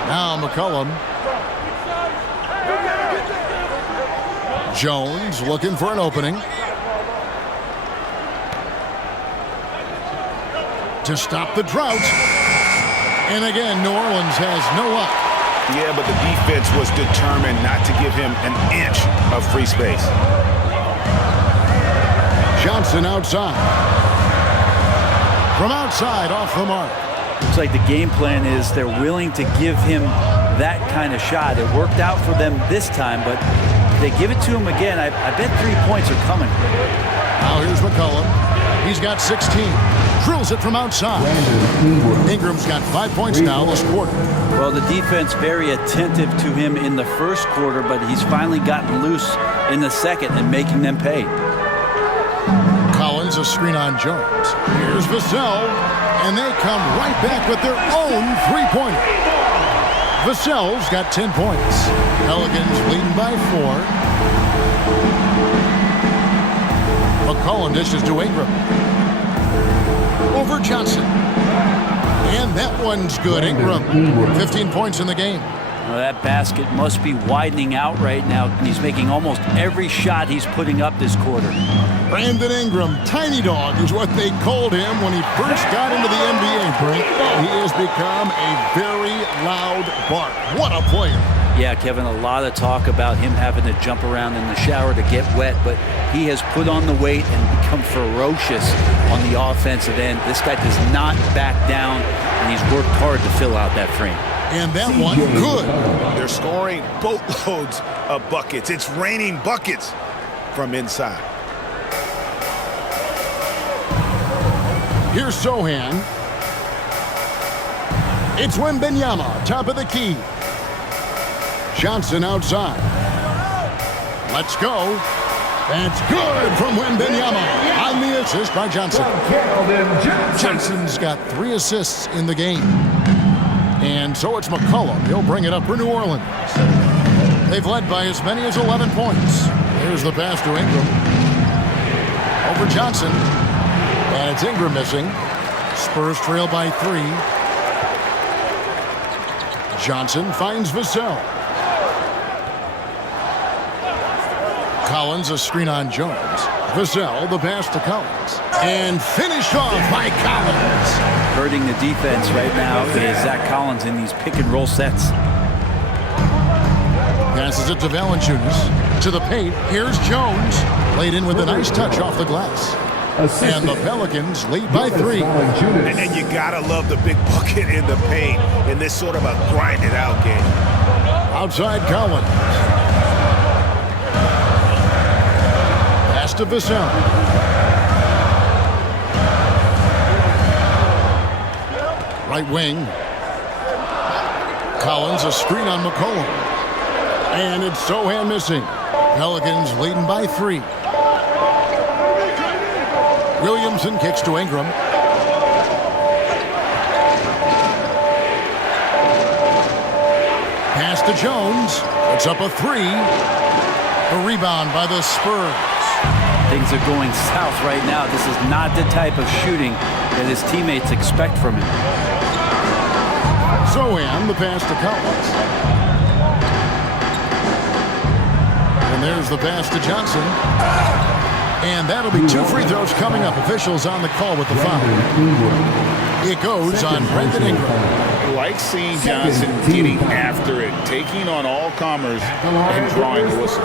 Now McCollum. Jones looking for an opening. To stop the drought. And again, New Orleans has no luck. Yeah, but the defense was determined not to give him an inch of free space. Johnson outside. from outside off the mark. Looks like the game plan is they're willing to give him that kind of shot. It worked out for them this time, but if they give it to him again, I bet 3 points are coming. Now here's McCollum. He's got 16. Drills it from outside. Ingram's got 5 points now this quarter. Well, the defense very attentive to him in the first quarter, but he's finally gotten loose in the second and making them pay. Collins, a screen on Jones. Here's Vassell, and they come right back with their own three-pointer. Vassell's got 10 points. Pelicans leading by 4. McCollum dishes to Ingram. Over Johnson. And that one's good. Ingram, 15 points in the game. Well, that basket must be widening out right now. He's making almost every shot he's putting up this quarter. Brandon Ingram, Tiny Dog is what they called him when he first got into the NBA, Brink. He has become a very loud bark. What a player. Yeah, Kevin, a lot of talk about him having to jump around in the shower to get wet, but he has put on the weight and become ferocious on the offensive end. This guy does not back down, and he's worked hard to fill out that frame. And that one, good. They're scoring boatloads of buckets. It's raining buckets from inside. Here's Sohan. It's Wembanyama, top of the key. Johnson outside. Let's go. That's good from Wembanyama on the assist by Johnson. Johnson's got 3 assists in the game. And so it's McCollum. He'll bring it up for New Orleans. They've led by as many as 11 points. There's the pass to Ingram. Over Johnson. And it's Ingram missing. Spurs trail by 3. Johnson finds Vassell. Collins, a screen on Jones. Vassell, the pass to Collins. And finished off by Collins. Hurting the defense right now is Zach Collins in these pick-and-roll sets. Passes it to Valanciunas. To the paint. Here's Jones. Laid in with a nice touch off the glass. And the Pelicans lead by 3. And you gotta love the big bucket in the paint in this sort of a grinded-out game. Outside Collins. Pass to Vassell. Right wing. Collins, a screen on McCollum. And it's Sohan missing. Pelicans leading by 3. Williamson kicks to Ingram. Pass to Jones. It's up a 3. A rebound by the Spurs. Things are going south right now. This is not the type of shooting that his teammates expect from him. Sohan, the pass to Collins. And there's the pass to Johnson. And that'll be 2 free throws coming up. Officials on the call with the foul. It goes on Brandon Ingram. Like seeing Johnson getting after it, taking on all comers and drawing the whistle.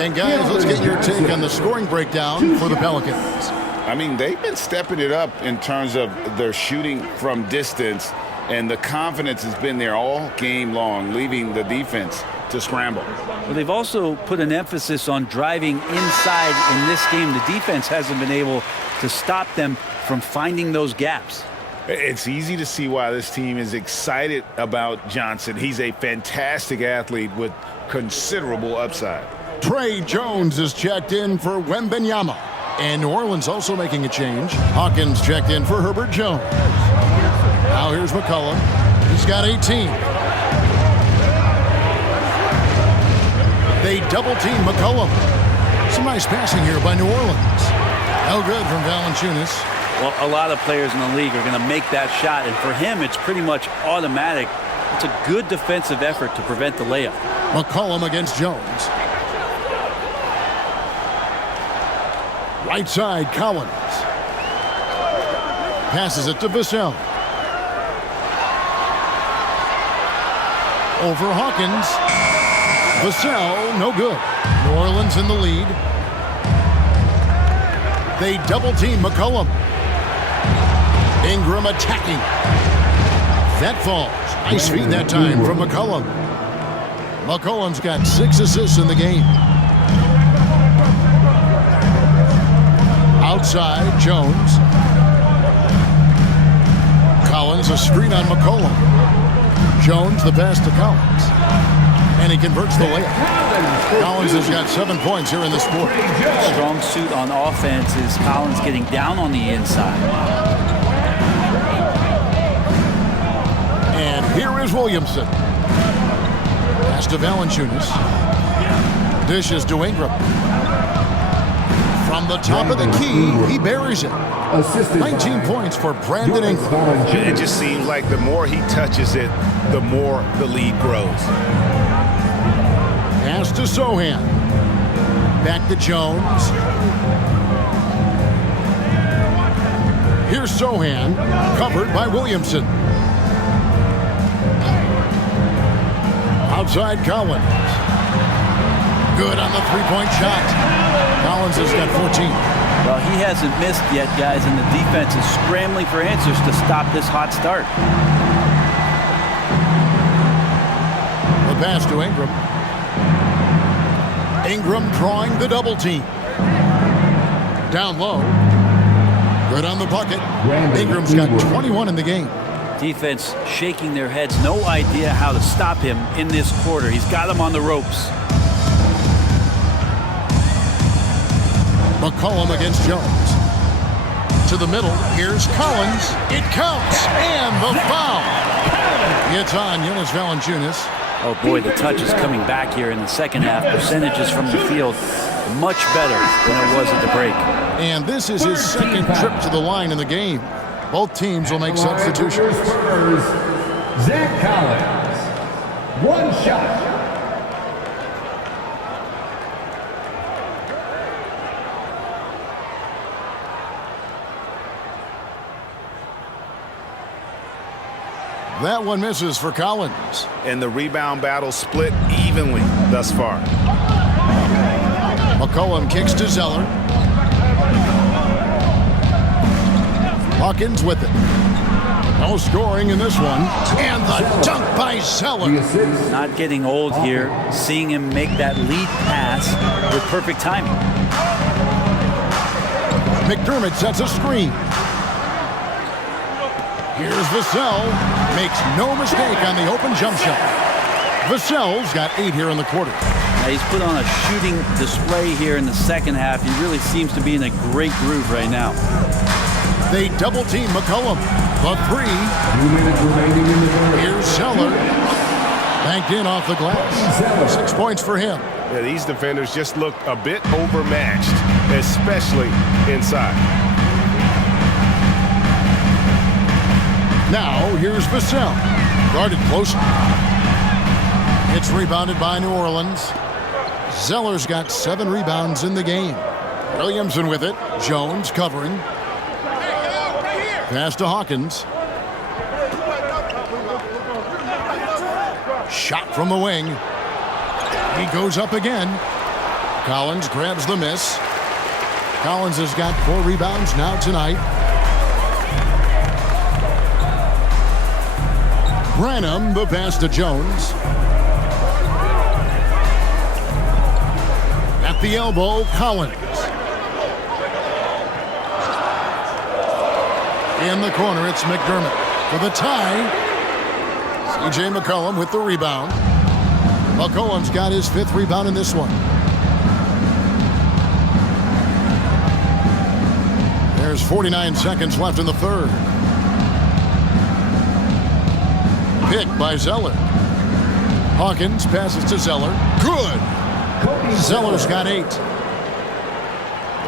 And guys, let's get your take on the scoring breakdown for the Pelicans. I mean, they've been stepping it up in terms of their shooting from distance, and the confidence has been there all game long, leaving the defense to scramble. Well, they've also put an emphasis on driving inside in this game. The defense hasn't been able to stop them from finding those gaps. It's easy to see why this team is excited about Johnson. He's a fantastic athlete with considerable upside. Trey Jones is checked in for Wembanyama. And New Orleans also making a change. Hawkins checked in for Herbert Jones. Now here's McCollum. He's got 18. They double-team McCollum. Some nice passing here by New Orleans. No good from Valanciunas. Well, a lot of players in the league are going to make that shot, and for him, it's pretty much automatic. It's a good defensive effort to prevent the layup. McCollum against Jones. Right side, Collins. Passes it to Vassell. Over Hawkins. Vassell, no good. New Orleans in the lead. They double-team McCollum. Ingram attacking. That falls. Nice feed that time from McCollum. McCollum's got 6 assists in the game. Outside, Jones. Collins, a screen on McCollum. Jones, the pass to Collins. And he converts the layup. Collins has got 7 points here in this quarter. Strong suit on offense is Collins getting down on the inside. And here is Williamson. Pass to Valanciunas. Dishes to Ingram. From the top of the key, he buries it. 19 points for Brandon Ingram. It just seems like the more he touches it, the more the lead grows. Pass to Sohan. Back to Jones. Here's Sohan, covered by Williamson. Outside Collins. Good on the three-point shot. Collins has got 14. Well, he hasn't missed yet, guys, and the defense is scrambling for answers to stop this hot start. The pass to Ingram. Ingram drawing the double team. Down low. Good on the bucket. Ingram's got 21 in the game. Defense shaking their heads. No idea how to stop him in this quarter. He's got him on the ropes. McCollum against Jones. To the middle. Here's Collins. It counts. And the foul. It's on Jonas Valanciunas. Oh, boy, the touch is coming back here in the second half. Percentages from the field much better than it was at the break. And this is his second trip to the line in the game. Both teams will make substitutions. Zach Collins. 1 shot. That one misses for Collins. And the rebound battle split evenly thus far. McCollum kicks to Zeller. Hawkins with it. No scoring in this one. And the dunk by Zeller. Not getting old here. Seeing him make that lead pass with perfect timing. McDermott sets a screen. Here's Vassell. Makes no mistake on the open jump shot. Vassell's got 8 here in the quarter. Now he's put on a shooting display here in the second half. He really seems to be in a great groove right now. They double team McCollum. The 3. 2 minutes remaining in the third. Here's Zeller. Banked in off the glass. 6 points for him. Yeah, these defenders just look a bit overmatched, especially inside. Now, here's Vassell. Guarded close. It's rebounded by New Orleans. Zeller's got 7 rebounds in the game. Williamson with it. Jones covering. Pass to Hawkins. Shot from the wing. He goes up again. Collins grabs the miss. Collins has got 4 rebounds now tonight. Branham, the pass to Jones. At the elbow, Collins. In the corner, it's McDermott for the tie. C.J. McCollum with the rebound. McCollum's got his 5th rebound in this one. There's 49 seconds left in the third. Pick by Zeller. Hawkins passes to Zeller. Good. Zeller's got 8.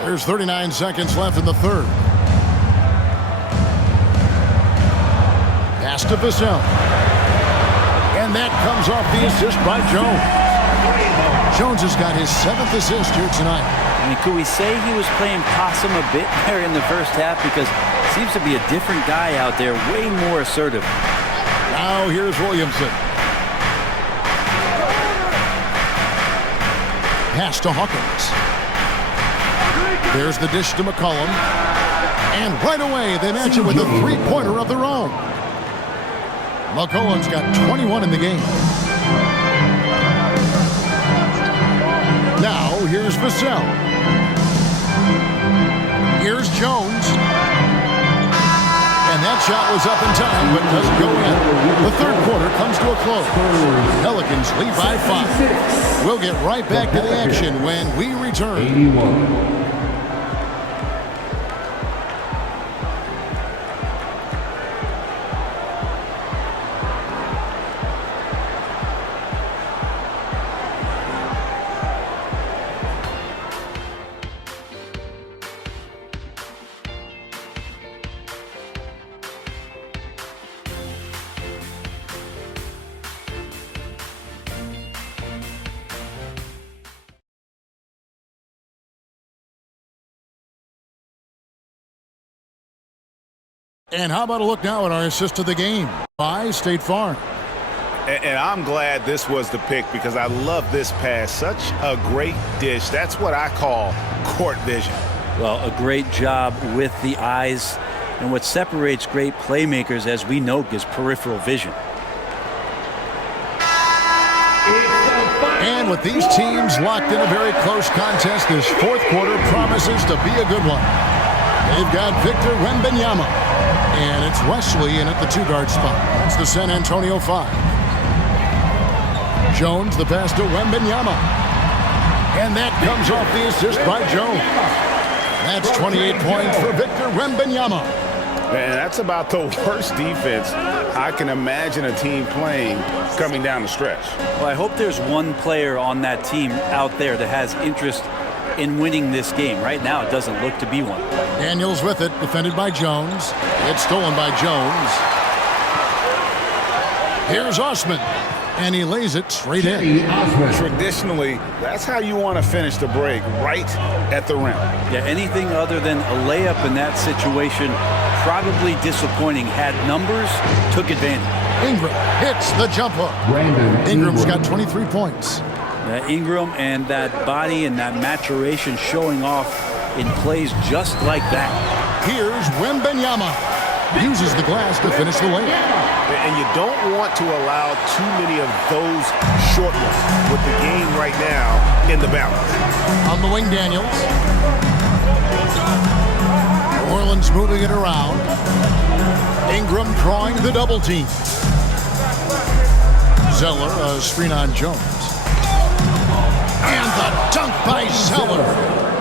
There's 39 seconds left in the third. Pass to Vassell. And that comes off the assist by Jones. Jones has got his 7th assist here tonight. I mean, could we say he was playing possum a bit there in the first half? Because it seems to be a different guy out there, way more assertive. Now here's Williamson. Pass to Hawkins. There's the dish to McCollum. And right away, they match it with a three-pointer of their own. McCollum's got 21 in the game. Now, here's Vassell. Here's Jones. And that shot was up in time, but doesn't go in. The third quarter comes to a close. Pelicans lead by 5. We'll get right back to the action when we return. 81. And how about a look now at our assist of the game by State Farm. And I'm glad this was the pick because I love this pass. Such a great dish. That's what I call court vision. Well, a great job with the eyes. And what separates great playmakers, as we know, is peripheral vision. And with these teams locked in a very close contest, this fourth quarter promises to be a good one. They've got Victor Wembanyama. And it's Wesley in at the two-guard spot. That's the San Antonio 5. Jones, the pass to Wembanyama. And that comes off the assist by Jones. That's 28 points for Victor Wembanyama. And that's about the worst defense I can imagine a team playing coming down the stretch. Well, I hope there's one player on that team out there that has interest in winning this game. Right now, it doesn't look to be one. Daniels with it, defended by Jones. It's stolen by Jones. Here's Osman, and he lays it straight in. Traditionally, that's how you want to finish the break, right at the rim. Yeah, anything other than a layup in that situation, probably disappointing. Had numbers, took advantage. Ingram hits the jump hook. Ingram's got 23 points. Ingram and that body and that maturation showing off in plays just like that. Here's Wembanyama. Uses the glass to finish the layup. And you don't want to allow too many of those short ones with the game right now in the balance. On the wing, Daniels. New Orleans moving it around. Ingram drawing the double team. Zeller, a screen on Jones. And the dunk by Zeller.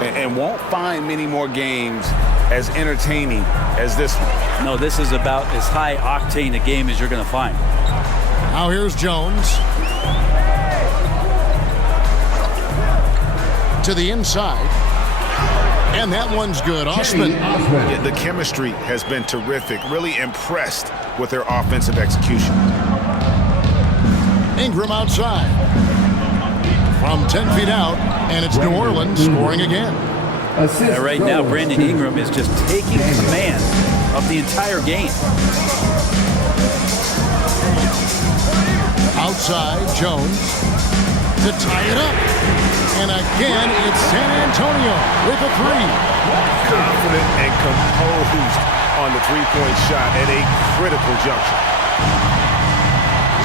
And won't find many more games as entertaining as this one. No, this is about as high octane a game as you're going to find. Now here's Jones. To the inside. And that one's good. Osman. Yeah, the chemistry has been terrific. Really impressed with their offensive execution. Ingram outside. From 10 feet out, and it's New Orleans scoring again. Right now, Brandon Ingram is just taking command of the entire game. Outside, Jones to tie it up. And again, it's San Antonio with a three. Confident and composed on the three-point shot at a critical juncture.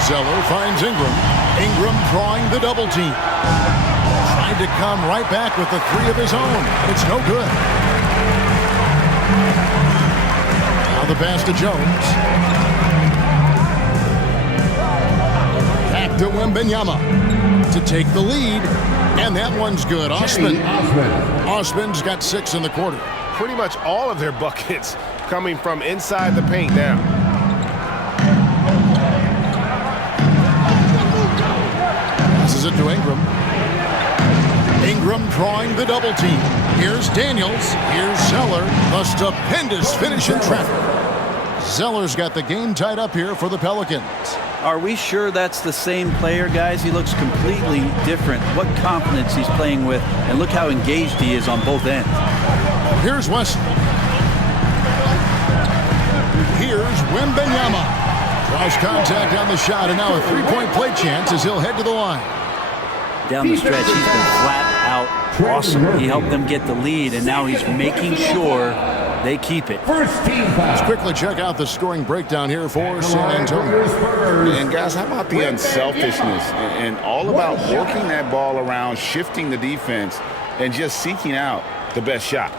Zeller finds Ingram. Ingram drawing the double team. Tried to come right back with the three of his own. It's no good. Now the pass to Jones. Back to Wembanyama to take the lead. And that one's good. Osman's got 6 in the quarter. Pretty much all of their buckets coming from inside the paint now. Passes it to Ingram. Ingram drawing the double team. Here's Daniels. Here's Zeller. A stupendous finish in traffic. Zeller's got the game tied up here for the Pelicans. Are we sure that's the same player, guys? He looks completely different. What confidence he's playing with, and look how engaged he is on both ends. Here's Wesley. Here's Wembanyama. Cross contact on the shot, and now a three-point play chance as he'll head to the line. Down the stretch, he's been flat out awesome. He helped them get the lead, and now he's making sure they keep it. First team foul. Let's quickly check out the scoring breakdown here for San Antonio. And guys, how about the unselfishness and all about working that ball around, shifting the defense, and just seeking out the best shot.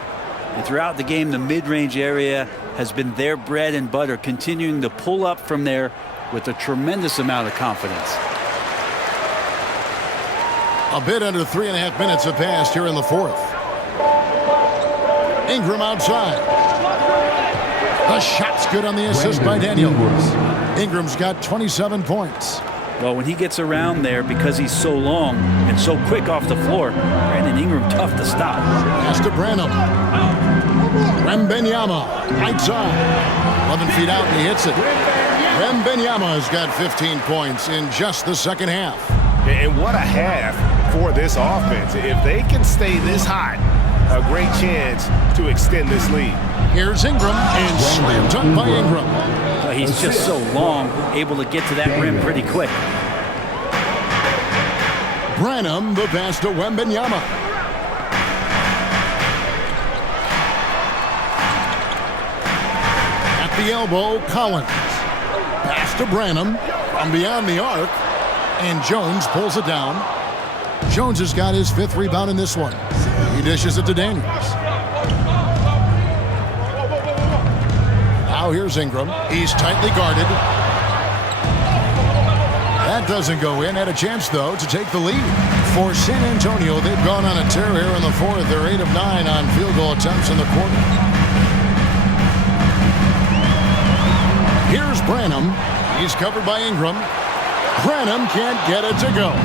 And throughout the game, the mid-range area has been their bread and butter, continuing to pull up from there with a tremendous amount of confidence. A bit under 3.5 minutes have passed here in the fourth. Ingram outside. The shot's good on the assist by Daniels. Ingram's got 27 points. Well, when he gets around there, because he's so long and so quick off the floor, Brandon Ingram tough to stop. Pass to Branham. Wembanyama, right side. 11 feet out, and he hits it. Wembanyama's got 15 points in just the second half. And what a half for this offense. If they can stay this hot, a great chance to extend this lead. Here's Ingram, and slam dunk by Ingram. He's just so long, able to get to that rim pretty quick. Branham, the pass to Wembanyama. At the elbow, Collins. Pass to Branham from beyond the arc, and Jones pulls it down. Jones has got his 5th rebound in this one. He dishes it to Daniels. Now here's Ingram. He's tightly guarded. That doesn't go in. Had a chance, though, to take the lead. For San Antonio, they've gone on a tear here in the fourth. They're 8 of 9 on field goal attempts in the quarter. Here's Branham. He's covered by Ingram. Branham can't get it to go.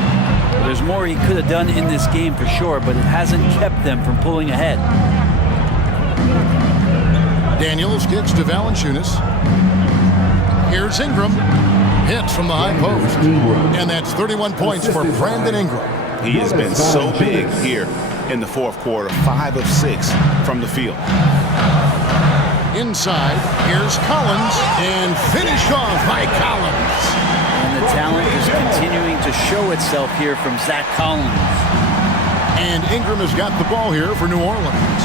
There's more he could have done in this game for sure, but it hasn't kept them from pulling ahead. Daniels kicks to Valanciunas. Here's Ingram. Hit from the high post. And that's 31 points for Brandon Ingram. He has been so big here in the fourth quarter. 5 of 6 from the field. Inside, here's Collins, and finished off by Collins. And the talent is continuing to show itself here from Zach Collins. And Ingram has got the ball here for New Orleans.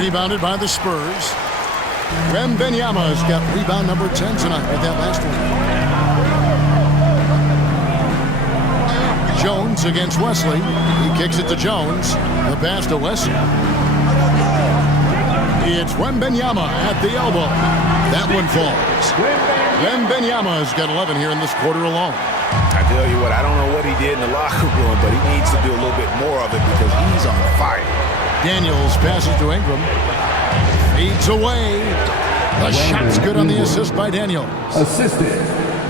Rebounded by the Spurs. Wembanyama's got rebound number 10 tonight with that last one. Jones against Wesley. He kicks it to Jones. The pass to Wesley. It's Wembanyama at the elbow. That one falls. Wembanyama's got 11 here in this quarter alone. I tell you what, I don't know what he did in the locker room, but he needs to do a little bit more of it because he's on fire. Daniels passes to Ingram. Fades away. The shot's good on the assist by Daniels. Assisted.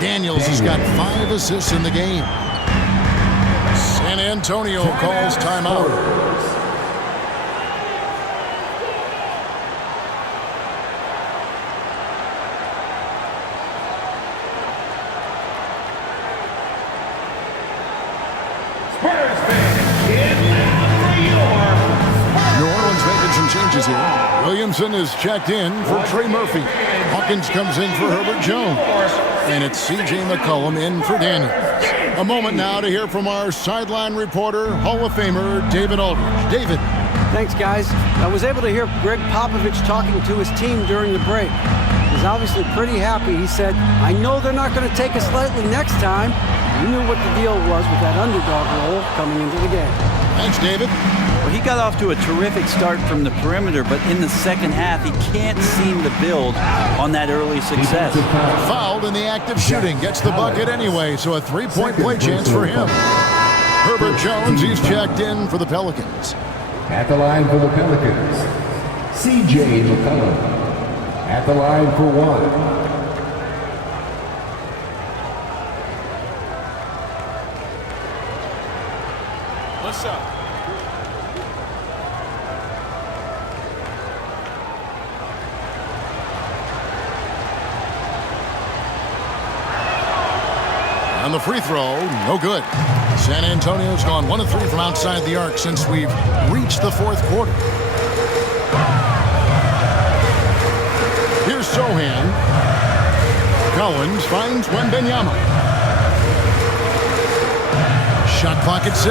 Daniels has got 5 assists in the game. San Antonio calls timeout. Changes here. Williamson is checked in for Trey Murphy. Hawkins comes in for Herbert Jones. And it's C.J. McCollum in for Daniels. A moment now to hear from our sideline reporter, Hall of Famer David Aldridge. David. Thanks, guys. I was able to hear Greg Popovich talking to his team during the break. He's obviously pretty happy. He said, I know they're not going to take us lightly next time. He knew what the deal was with that underdog role coming into the game. Thanks, David. Well, he got off to a terrific start from the perimeter, but in the second half, he can't seem to build on that early success. Fouled in the act of shooting. Gets the bucket anyway, so a 3-point play chance for him. Herbert Jones, he's checked in for the Pelicans. At the line for the Pelicans, C.J. McCollum. At the line for 1. What's up? On the free throw, no good. San Antonio's gone 1 of 3 from outside the arc since we've reached the fourth quarter. Here's Sohan. Collins finds Wembanyama. Shot clock at 6.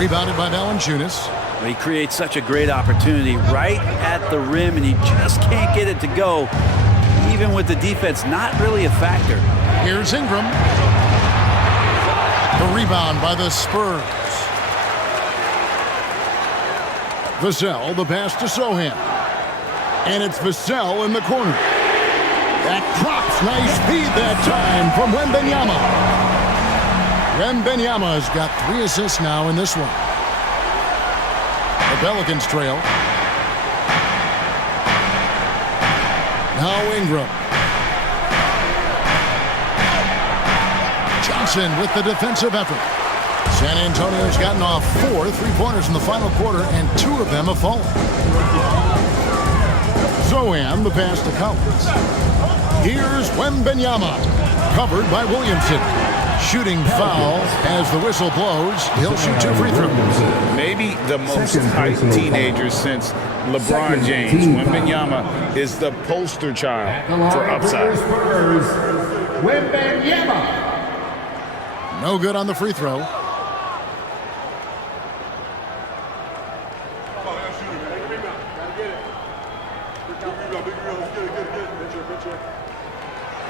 Rebounded by Valanciunas. He creates such a great opportunity right at the rim, and he just can't get it to go, even with the defense not really a factor. Here's Ingram. The rebound by the Spurs. Vassell, the pass to Sohan. And it's Vassell in the corner. That drops. Nice feed that time from Wembanyama. Wembanyama has got 3 assists now in this one. The Pelicans trail. Now Ingram. Johnson with the defensive effort. San Antonio's gotten off 4 3-pointers in the final quarter, and 2 of them have fallen. Zohan, the pass to Collins. Here's Wembanyama, covered by Williamson. Shooting foul as the whistle blows. He'll shoot 2 free throws. Maybe the most hyped teenager since LeBron James. Wembanyama is the poster child for upside. Spurs, Wembanyama. No good on the free throw.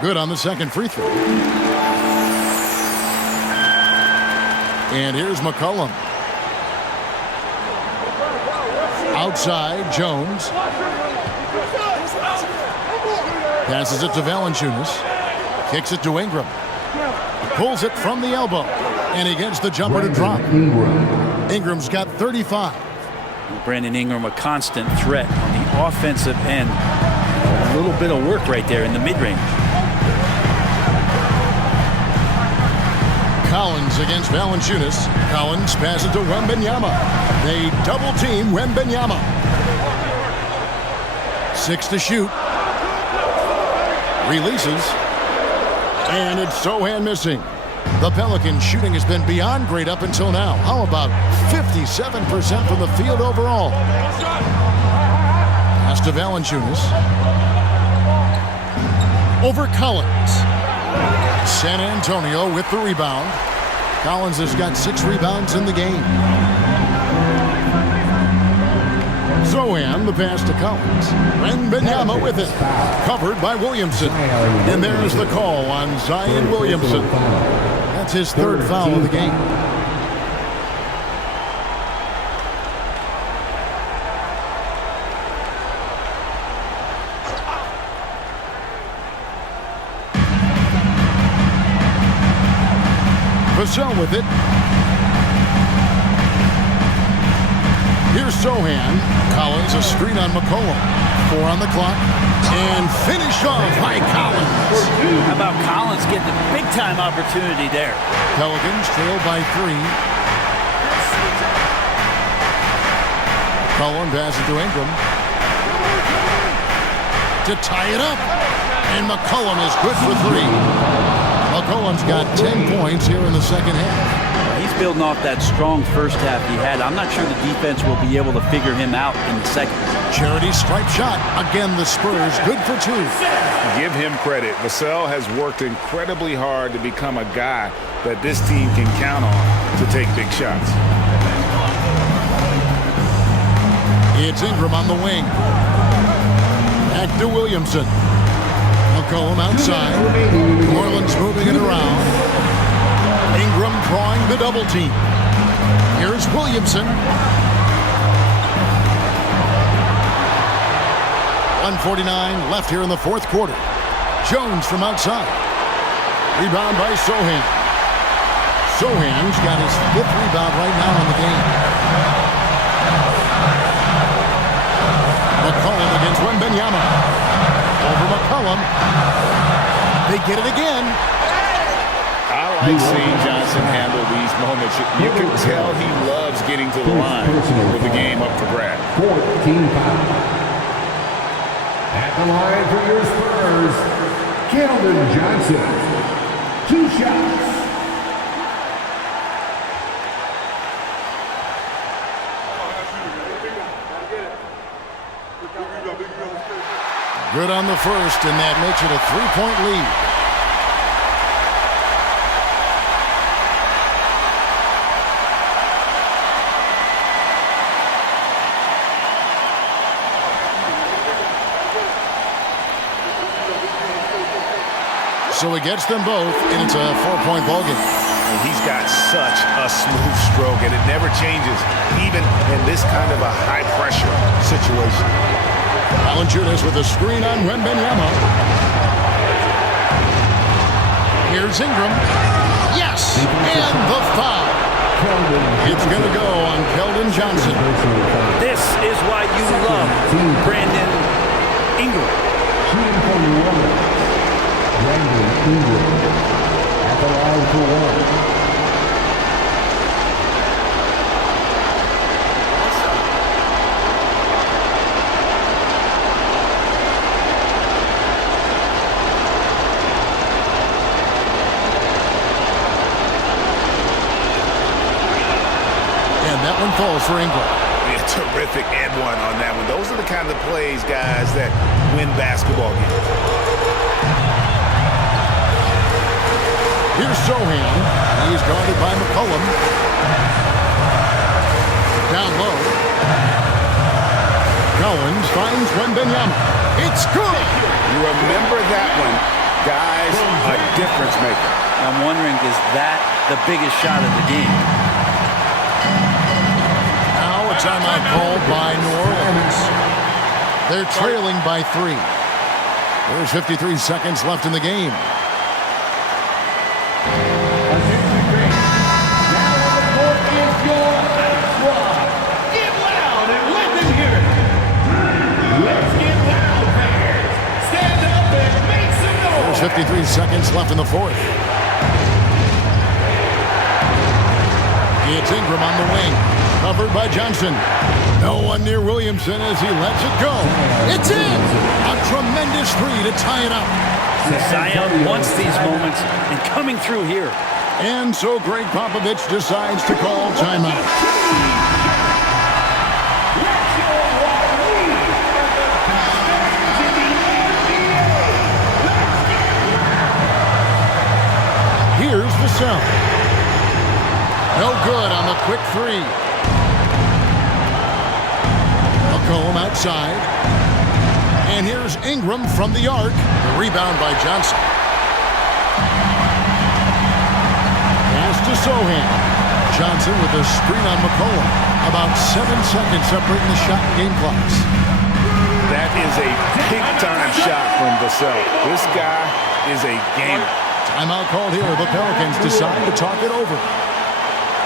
Good on the second free throw. And here's McCollum. Outside, Jones. Passes it to Valanciunas. Kicks it to Ingram. Pulls it from the elbow. And he gets the jumper to drop. Ingram's got 35. Brandon Ingram, a constant threat on the offensive end. A little bit of work right there in the mid-range. Collins against Valanciunas. Collins passes to Wembanyama. They double-team Wembanyama. 6 to shoot. Releases. And it's Sohan missing. The Pelicans' shooting has been beyond great up until now. How about 57% from the field overall? Pass to Valanciunas. Over Collins. San Antonio with the rebound. Collins has got 6 rebounds in the game. Zohan, the pass to Collins. Wembanyama with it. Covered by Williamson. And there's the call on Zion Williamson. That's his 3rd foul of the game. Vassell with it. Here's Sohan. Collins a screen on McCollum. 4 on the clock. And finished off by Collins. How about Collins getting a big-time opportunity there? Pelicans trail by 3. Cullen passes to Ingram. To tie it up. And McCollum is good for 3. McCollum's got 10 points here in the second half. He's building off that strong first half he had. I'm not sure the defense will be able to figure him out in the second. Charity stripe shot. Again, the Spurs good for 2. Give him credit. Vassell has worked incredibly hard to become a guy that this team can count on to take big shots. It's Ingram on the wing. Back to Williamson. McCollum outside. Orland's moving it around. Ingram drawing the double team. Here's Williamson. 1:49 left here in the 4th quarter. Jones from outside. Rebound by Sohan. Sohan's got his 5th rebound right now in the game. McCollum against Wembanyama. Over McCollum. They get it again. I like seeing Johnson handle these moments. You can tell he loves getting to the line with the game up for grabs. 14 foul. At the line for your Spurs, Keldon Johnson. 2 shots. Good on the first, and that makes it a 3-point lead. So he gets them both, and it's a 4-point ballgame. And he's got such a smooth stroke, and it never changes, even in this kind of a high-pressure situation. Valanciunas with a screen on Wembanyama. Here's Ingram. Yes, and the foul. It's going to go on Keldon Johnson. This is why you love Brandon Ingram. Shooting from the woman. Brandon Ingram at the line for 1. And that one falls for Ingram. Yeah, terrific and one on that one. Those are the kind of plays, guys, that win basketball games. Here's Sohan. He's guarded by McCollum. Down low. Collins finds Wembanyama. It's good! You remember that one, guys, a difference maker. I'm wondering, is that the biggest shot of the game? Now a timeout called by New Orleans. They're trailing by 3. There's 53 seconds left in the game. Get loud and let them hear it. Let's get loud, fans. Stand up and make some noise. There's 53 seconds left in the fourth. It's Ingram on the wing, covered by Johnson. No one near Williamson as he lets it go. It's in! A tremendous three to tie it up. Zion wants these moments, and coming through here. And so Greg Popovich decides to call timeout. Here's the sound. No good on the quick three. McCollum outside. And here's Ingram from the arc. The rebound by Johnson. Pass to Sohan. Johnson with a screen on McCollum. About 7 seconds separating the shot and game clocks. That is a big-time shot from Vassell. This guy is a gamer. Timeout called here. The Pelicans decide to talk it over.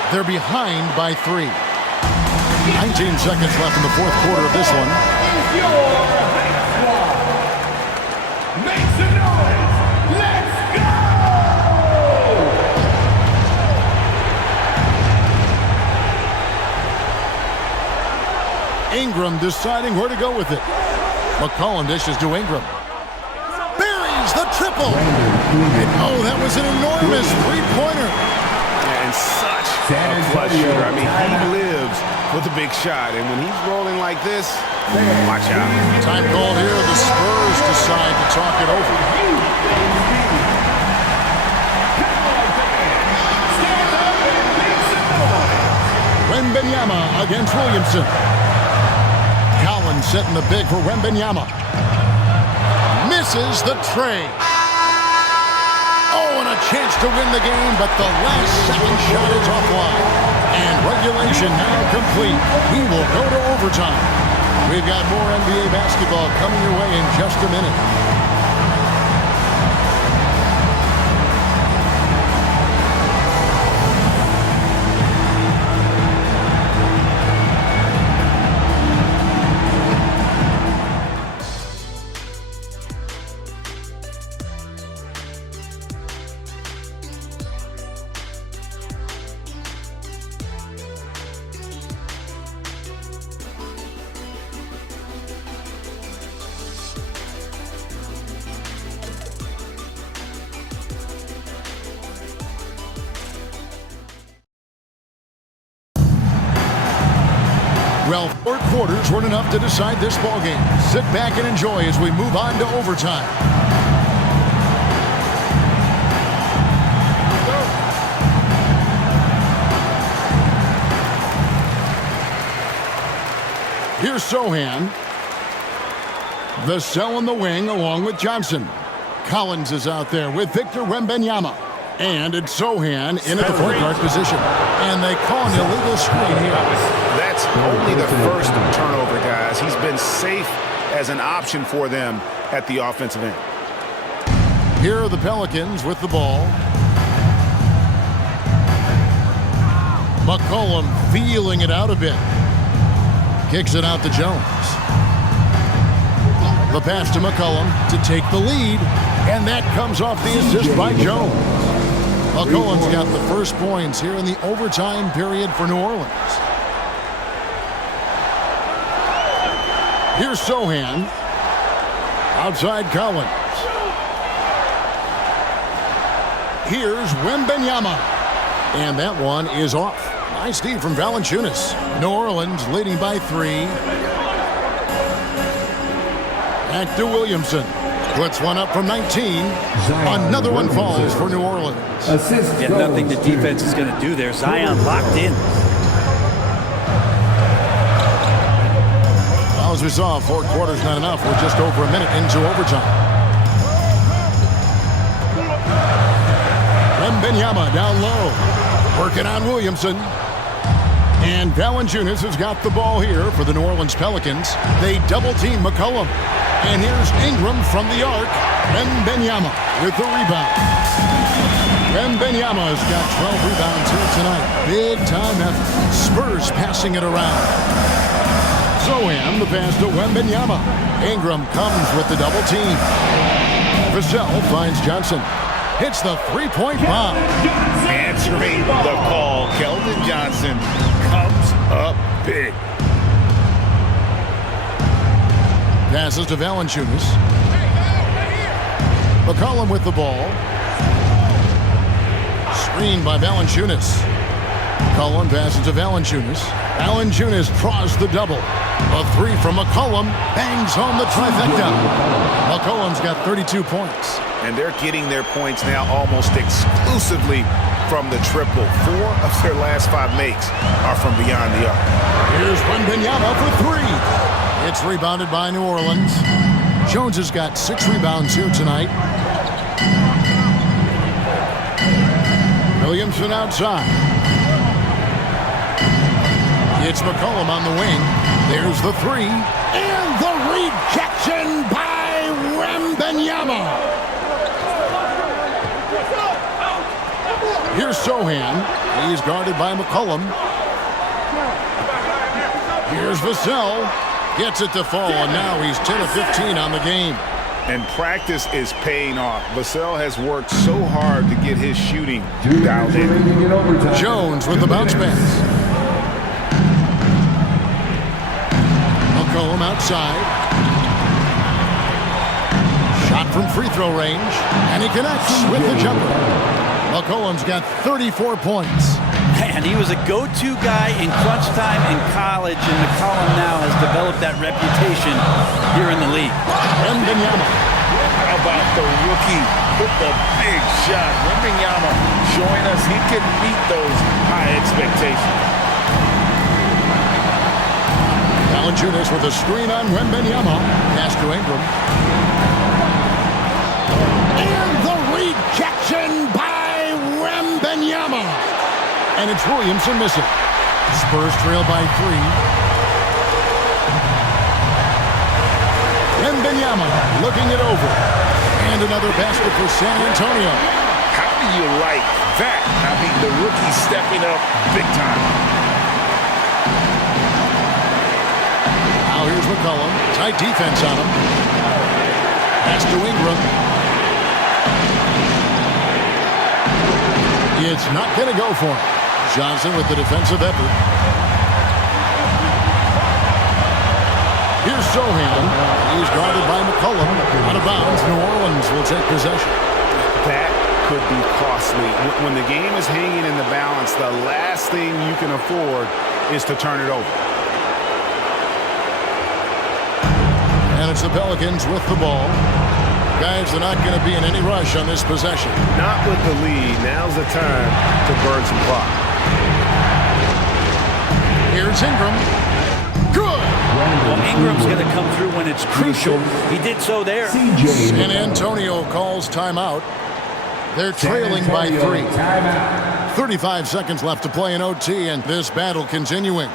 They're behind by 3. 19 seconds left in the fourth quarter of this one. Make some noise. Let's go! Ingram deciding where to go with it. McCollum dishes to Ingram. Buries the triple. Oh, that was an enormous three-pointer. And such a clutch shooter. I mean, he lives with a big shot. And when he's rolling like this, watch out. Time called here. The Spurs decide to talk it over. Wembanyama against Williamson. Collins setting the big for Wembanyama. Misses the tray. Oh, and a chance to win the game, but the last second shot is offline. And regulation now complete. We will go to overtime. We've got more NBA basketball coming your way in just a minute. Well, 4 quarters weren't enough to decide this ballgame. Sit back and enjoy as we move on to overtime. Here's Sohan. Vassell in the wing along with Johnson. Collins is out there with Victor Wembanyama. And it's Sohan in at the point guard position. And they call an illegal screen here. That's only the first turnover, guys. He's been safe as an option for them at the offensive end. Here are the Pelicans with the ball. McCollum feeling it out a bit. Kicks it out to Jones. The pass to McCollum to take the lead. And that comes off the assist by Jones. McCollum's got the first points here in the overtime period for New Orleans. Here's Sohan. Outside Collins. Here's Wembanyama. And that one is off. Nice D from Valanciunas. New Orleans leading by 3. Back to Williamson. Puts one up from 19. Another one falls for New Orleans. Yeah, nothing the defense is going to do there. Zion locked in. Well, as we saw, 4 quarters not enough. We're just over a minute into overtime. Wembanyama down low. Working on Williamson. And Valanciunas has got the ball here for the New Orleans Pelicans. They double-team McCollum. And here's Ingram from the arc. Wembanyama with the rebound. Wembanyama's got 12 rebounds here tonight. Big-time effort. Spurs passing it around. Sohan, the pass to Wembanyama. Ingram comes with the double team. Vassell finds Johnson. Hits the three-point bomb. Answering the call, Keldon Johnson comes up big. Passes to Valanciunas. McCollum with the ball. Screened by Valanciunas. McCollum passes to Valanciunas. Valanciunas draws the double. A 3 from McCollum bangs home the trifecta. McCollum's got 32 points. And they're getting their points now almost exclusively from the triple. 4 of their last 5 makes are from beyond the arc. Here's Wembanyama for 3. It's rebounded by New Orleans. Jones has got 6 rebounds here tonight. Williamson outside. It's McCollum on the wing. There's the 3. And the rejection by Wembanyama. Here's Sohan. He's guarded by McCollum. Here's Vassell. Gets it to fall, and now he's 10 of 15 on the game. And practice is paying off. Vassell has worked so hard to get his shooting dialed in. Jones with the bounce pass. McCollum outside. Shot from free throw range, and he connects with the jumper. McCollum's got 34 points. And he was a go-to guy in crunch time in college, and McCollum now has developed that reputation here in the league. Wembanyama. How about the rookie with the big shot? Wembanyama showing us he can meet those high expectations. Valanciunas with a screen on Wembanyama. Pass to Ingram. And the rejection by Wembanyama. And it's Williamson missing. Spurs trail by 3. Wembanyama looking it over. And another basket for San Antonio. How do you like that? I mean, the rookie stepping up big time. Now here's McCollum. Tight defense on him. Pass to Ingram. It's not going to go for him. Johnson with the defensive effort. Here's Sohan. He's guarded by McCollum. Out of bounds. New Orleans will take possession. That could be costly. When the game is hanging in the balance, the last thing you can afford is to turn it over. And it's the Pelicans with the ball. Guys, they're not going to be in any rush on this possession. Not with the lead. Now's the time to burn some clock. Here's Ingram. Good. Well, Ingram's going to come through when it's crucial. He did so there. San Antonio calls timeout. They're trailing by 3. 35 seconds left to play in OT, and this battle continuing.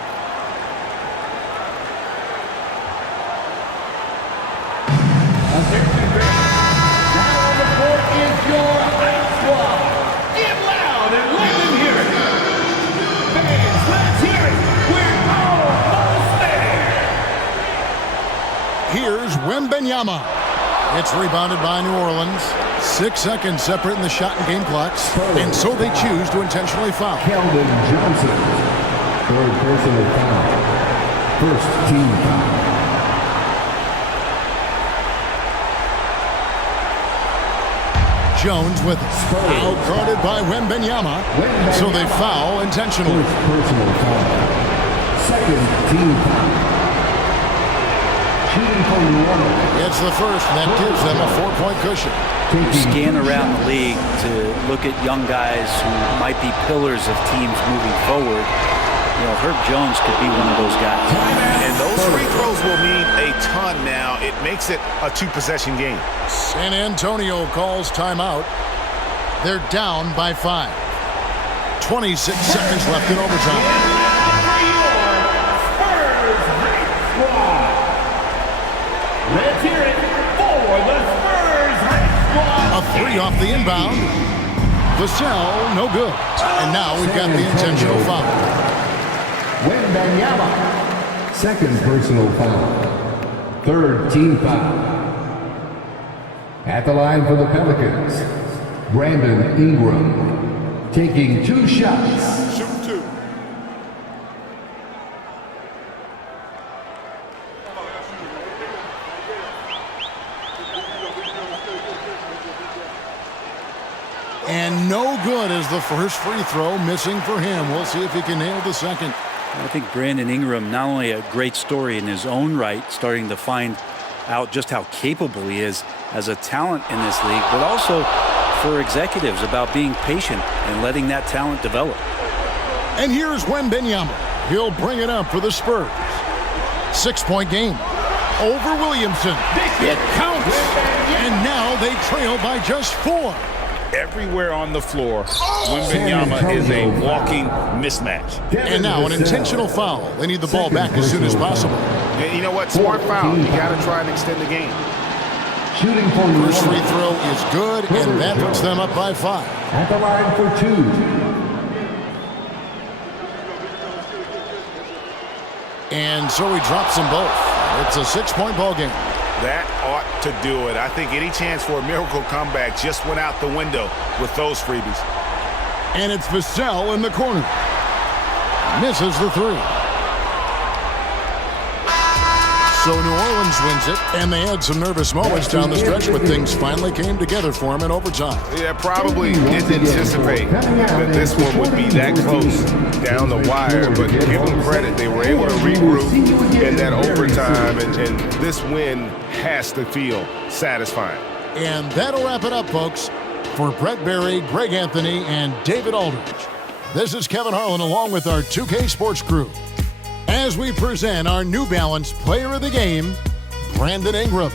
Here's Wembanyama. It's rebounded by New Orleans. 6 seconds separating the shot and game clocks. And so they choose to intentionally foul. Keldon Johnson, third personal foul. First team foul. Jones with it. Out guarded by Wembanyama. So they foul intentionally. First personal foul. Second team foul. It's the first, and that gives them a 4-point cushion. Scan around the league to look at young guys who might be pillars of teams moving forward. You know, Herb Jones could be one of those guys. And those free throws will mean a ton now. It makes it a 2-possession game. San Antonio calls timeout. They're down by 5. 26 seconds left in overtime. Let's hear it for the Spurs squad. A 3 off the inbound. Vassell, no good. And now we've got the intentional foul. Wembanyama, second personal foul. Third team foul. At the line for the Pelicans, Brandon Ingram, taking 2 shots. Shoot 2. And no good as the first free throw missing for him. We'll see if he can nail the second. I think Brandon Ingram, not only a great story in his own right, starting to find out just how capable he is as a talent in this league, but also for executives about being patient and letting that talent develop. And here's Wembanyama. He'll bring it up for the Spurs. 6-point game. Over Williamson. It counts. And now they trail by just 4. Everywhere on the floor, Wembanyama is a walking mismatch. And now an intentional foul. They need the ball back as soon as possible. And you know what? Smart foul. You got to try and extend the game. Shooting for New First free Orleans. throw is good, and that puts them up by 5. At the line for 2. And so he drops them both. It's a 6-point ball game. That ought to do it. I think any chance for a miracle comeback just went out the window with those freebies. And it's Vassell in the corner. Misses the 3. So New Orleans wins it, and they had some nervous moments down the stretch, but things finally came together for them in overtime. Yeah, probably didn't anticipate that this one would be that close down the wire, but give them credit. They were able to regroup in that overtime, and this win has to feel satisfying. And that'll wrap it up, folks. For Brett Berry, Greg Anthony, and David Aldridge, this is Kevin Harlan along with our 2K Sports crew as we present our New Balance Player of the Game, Brandon Ingram.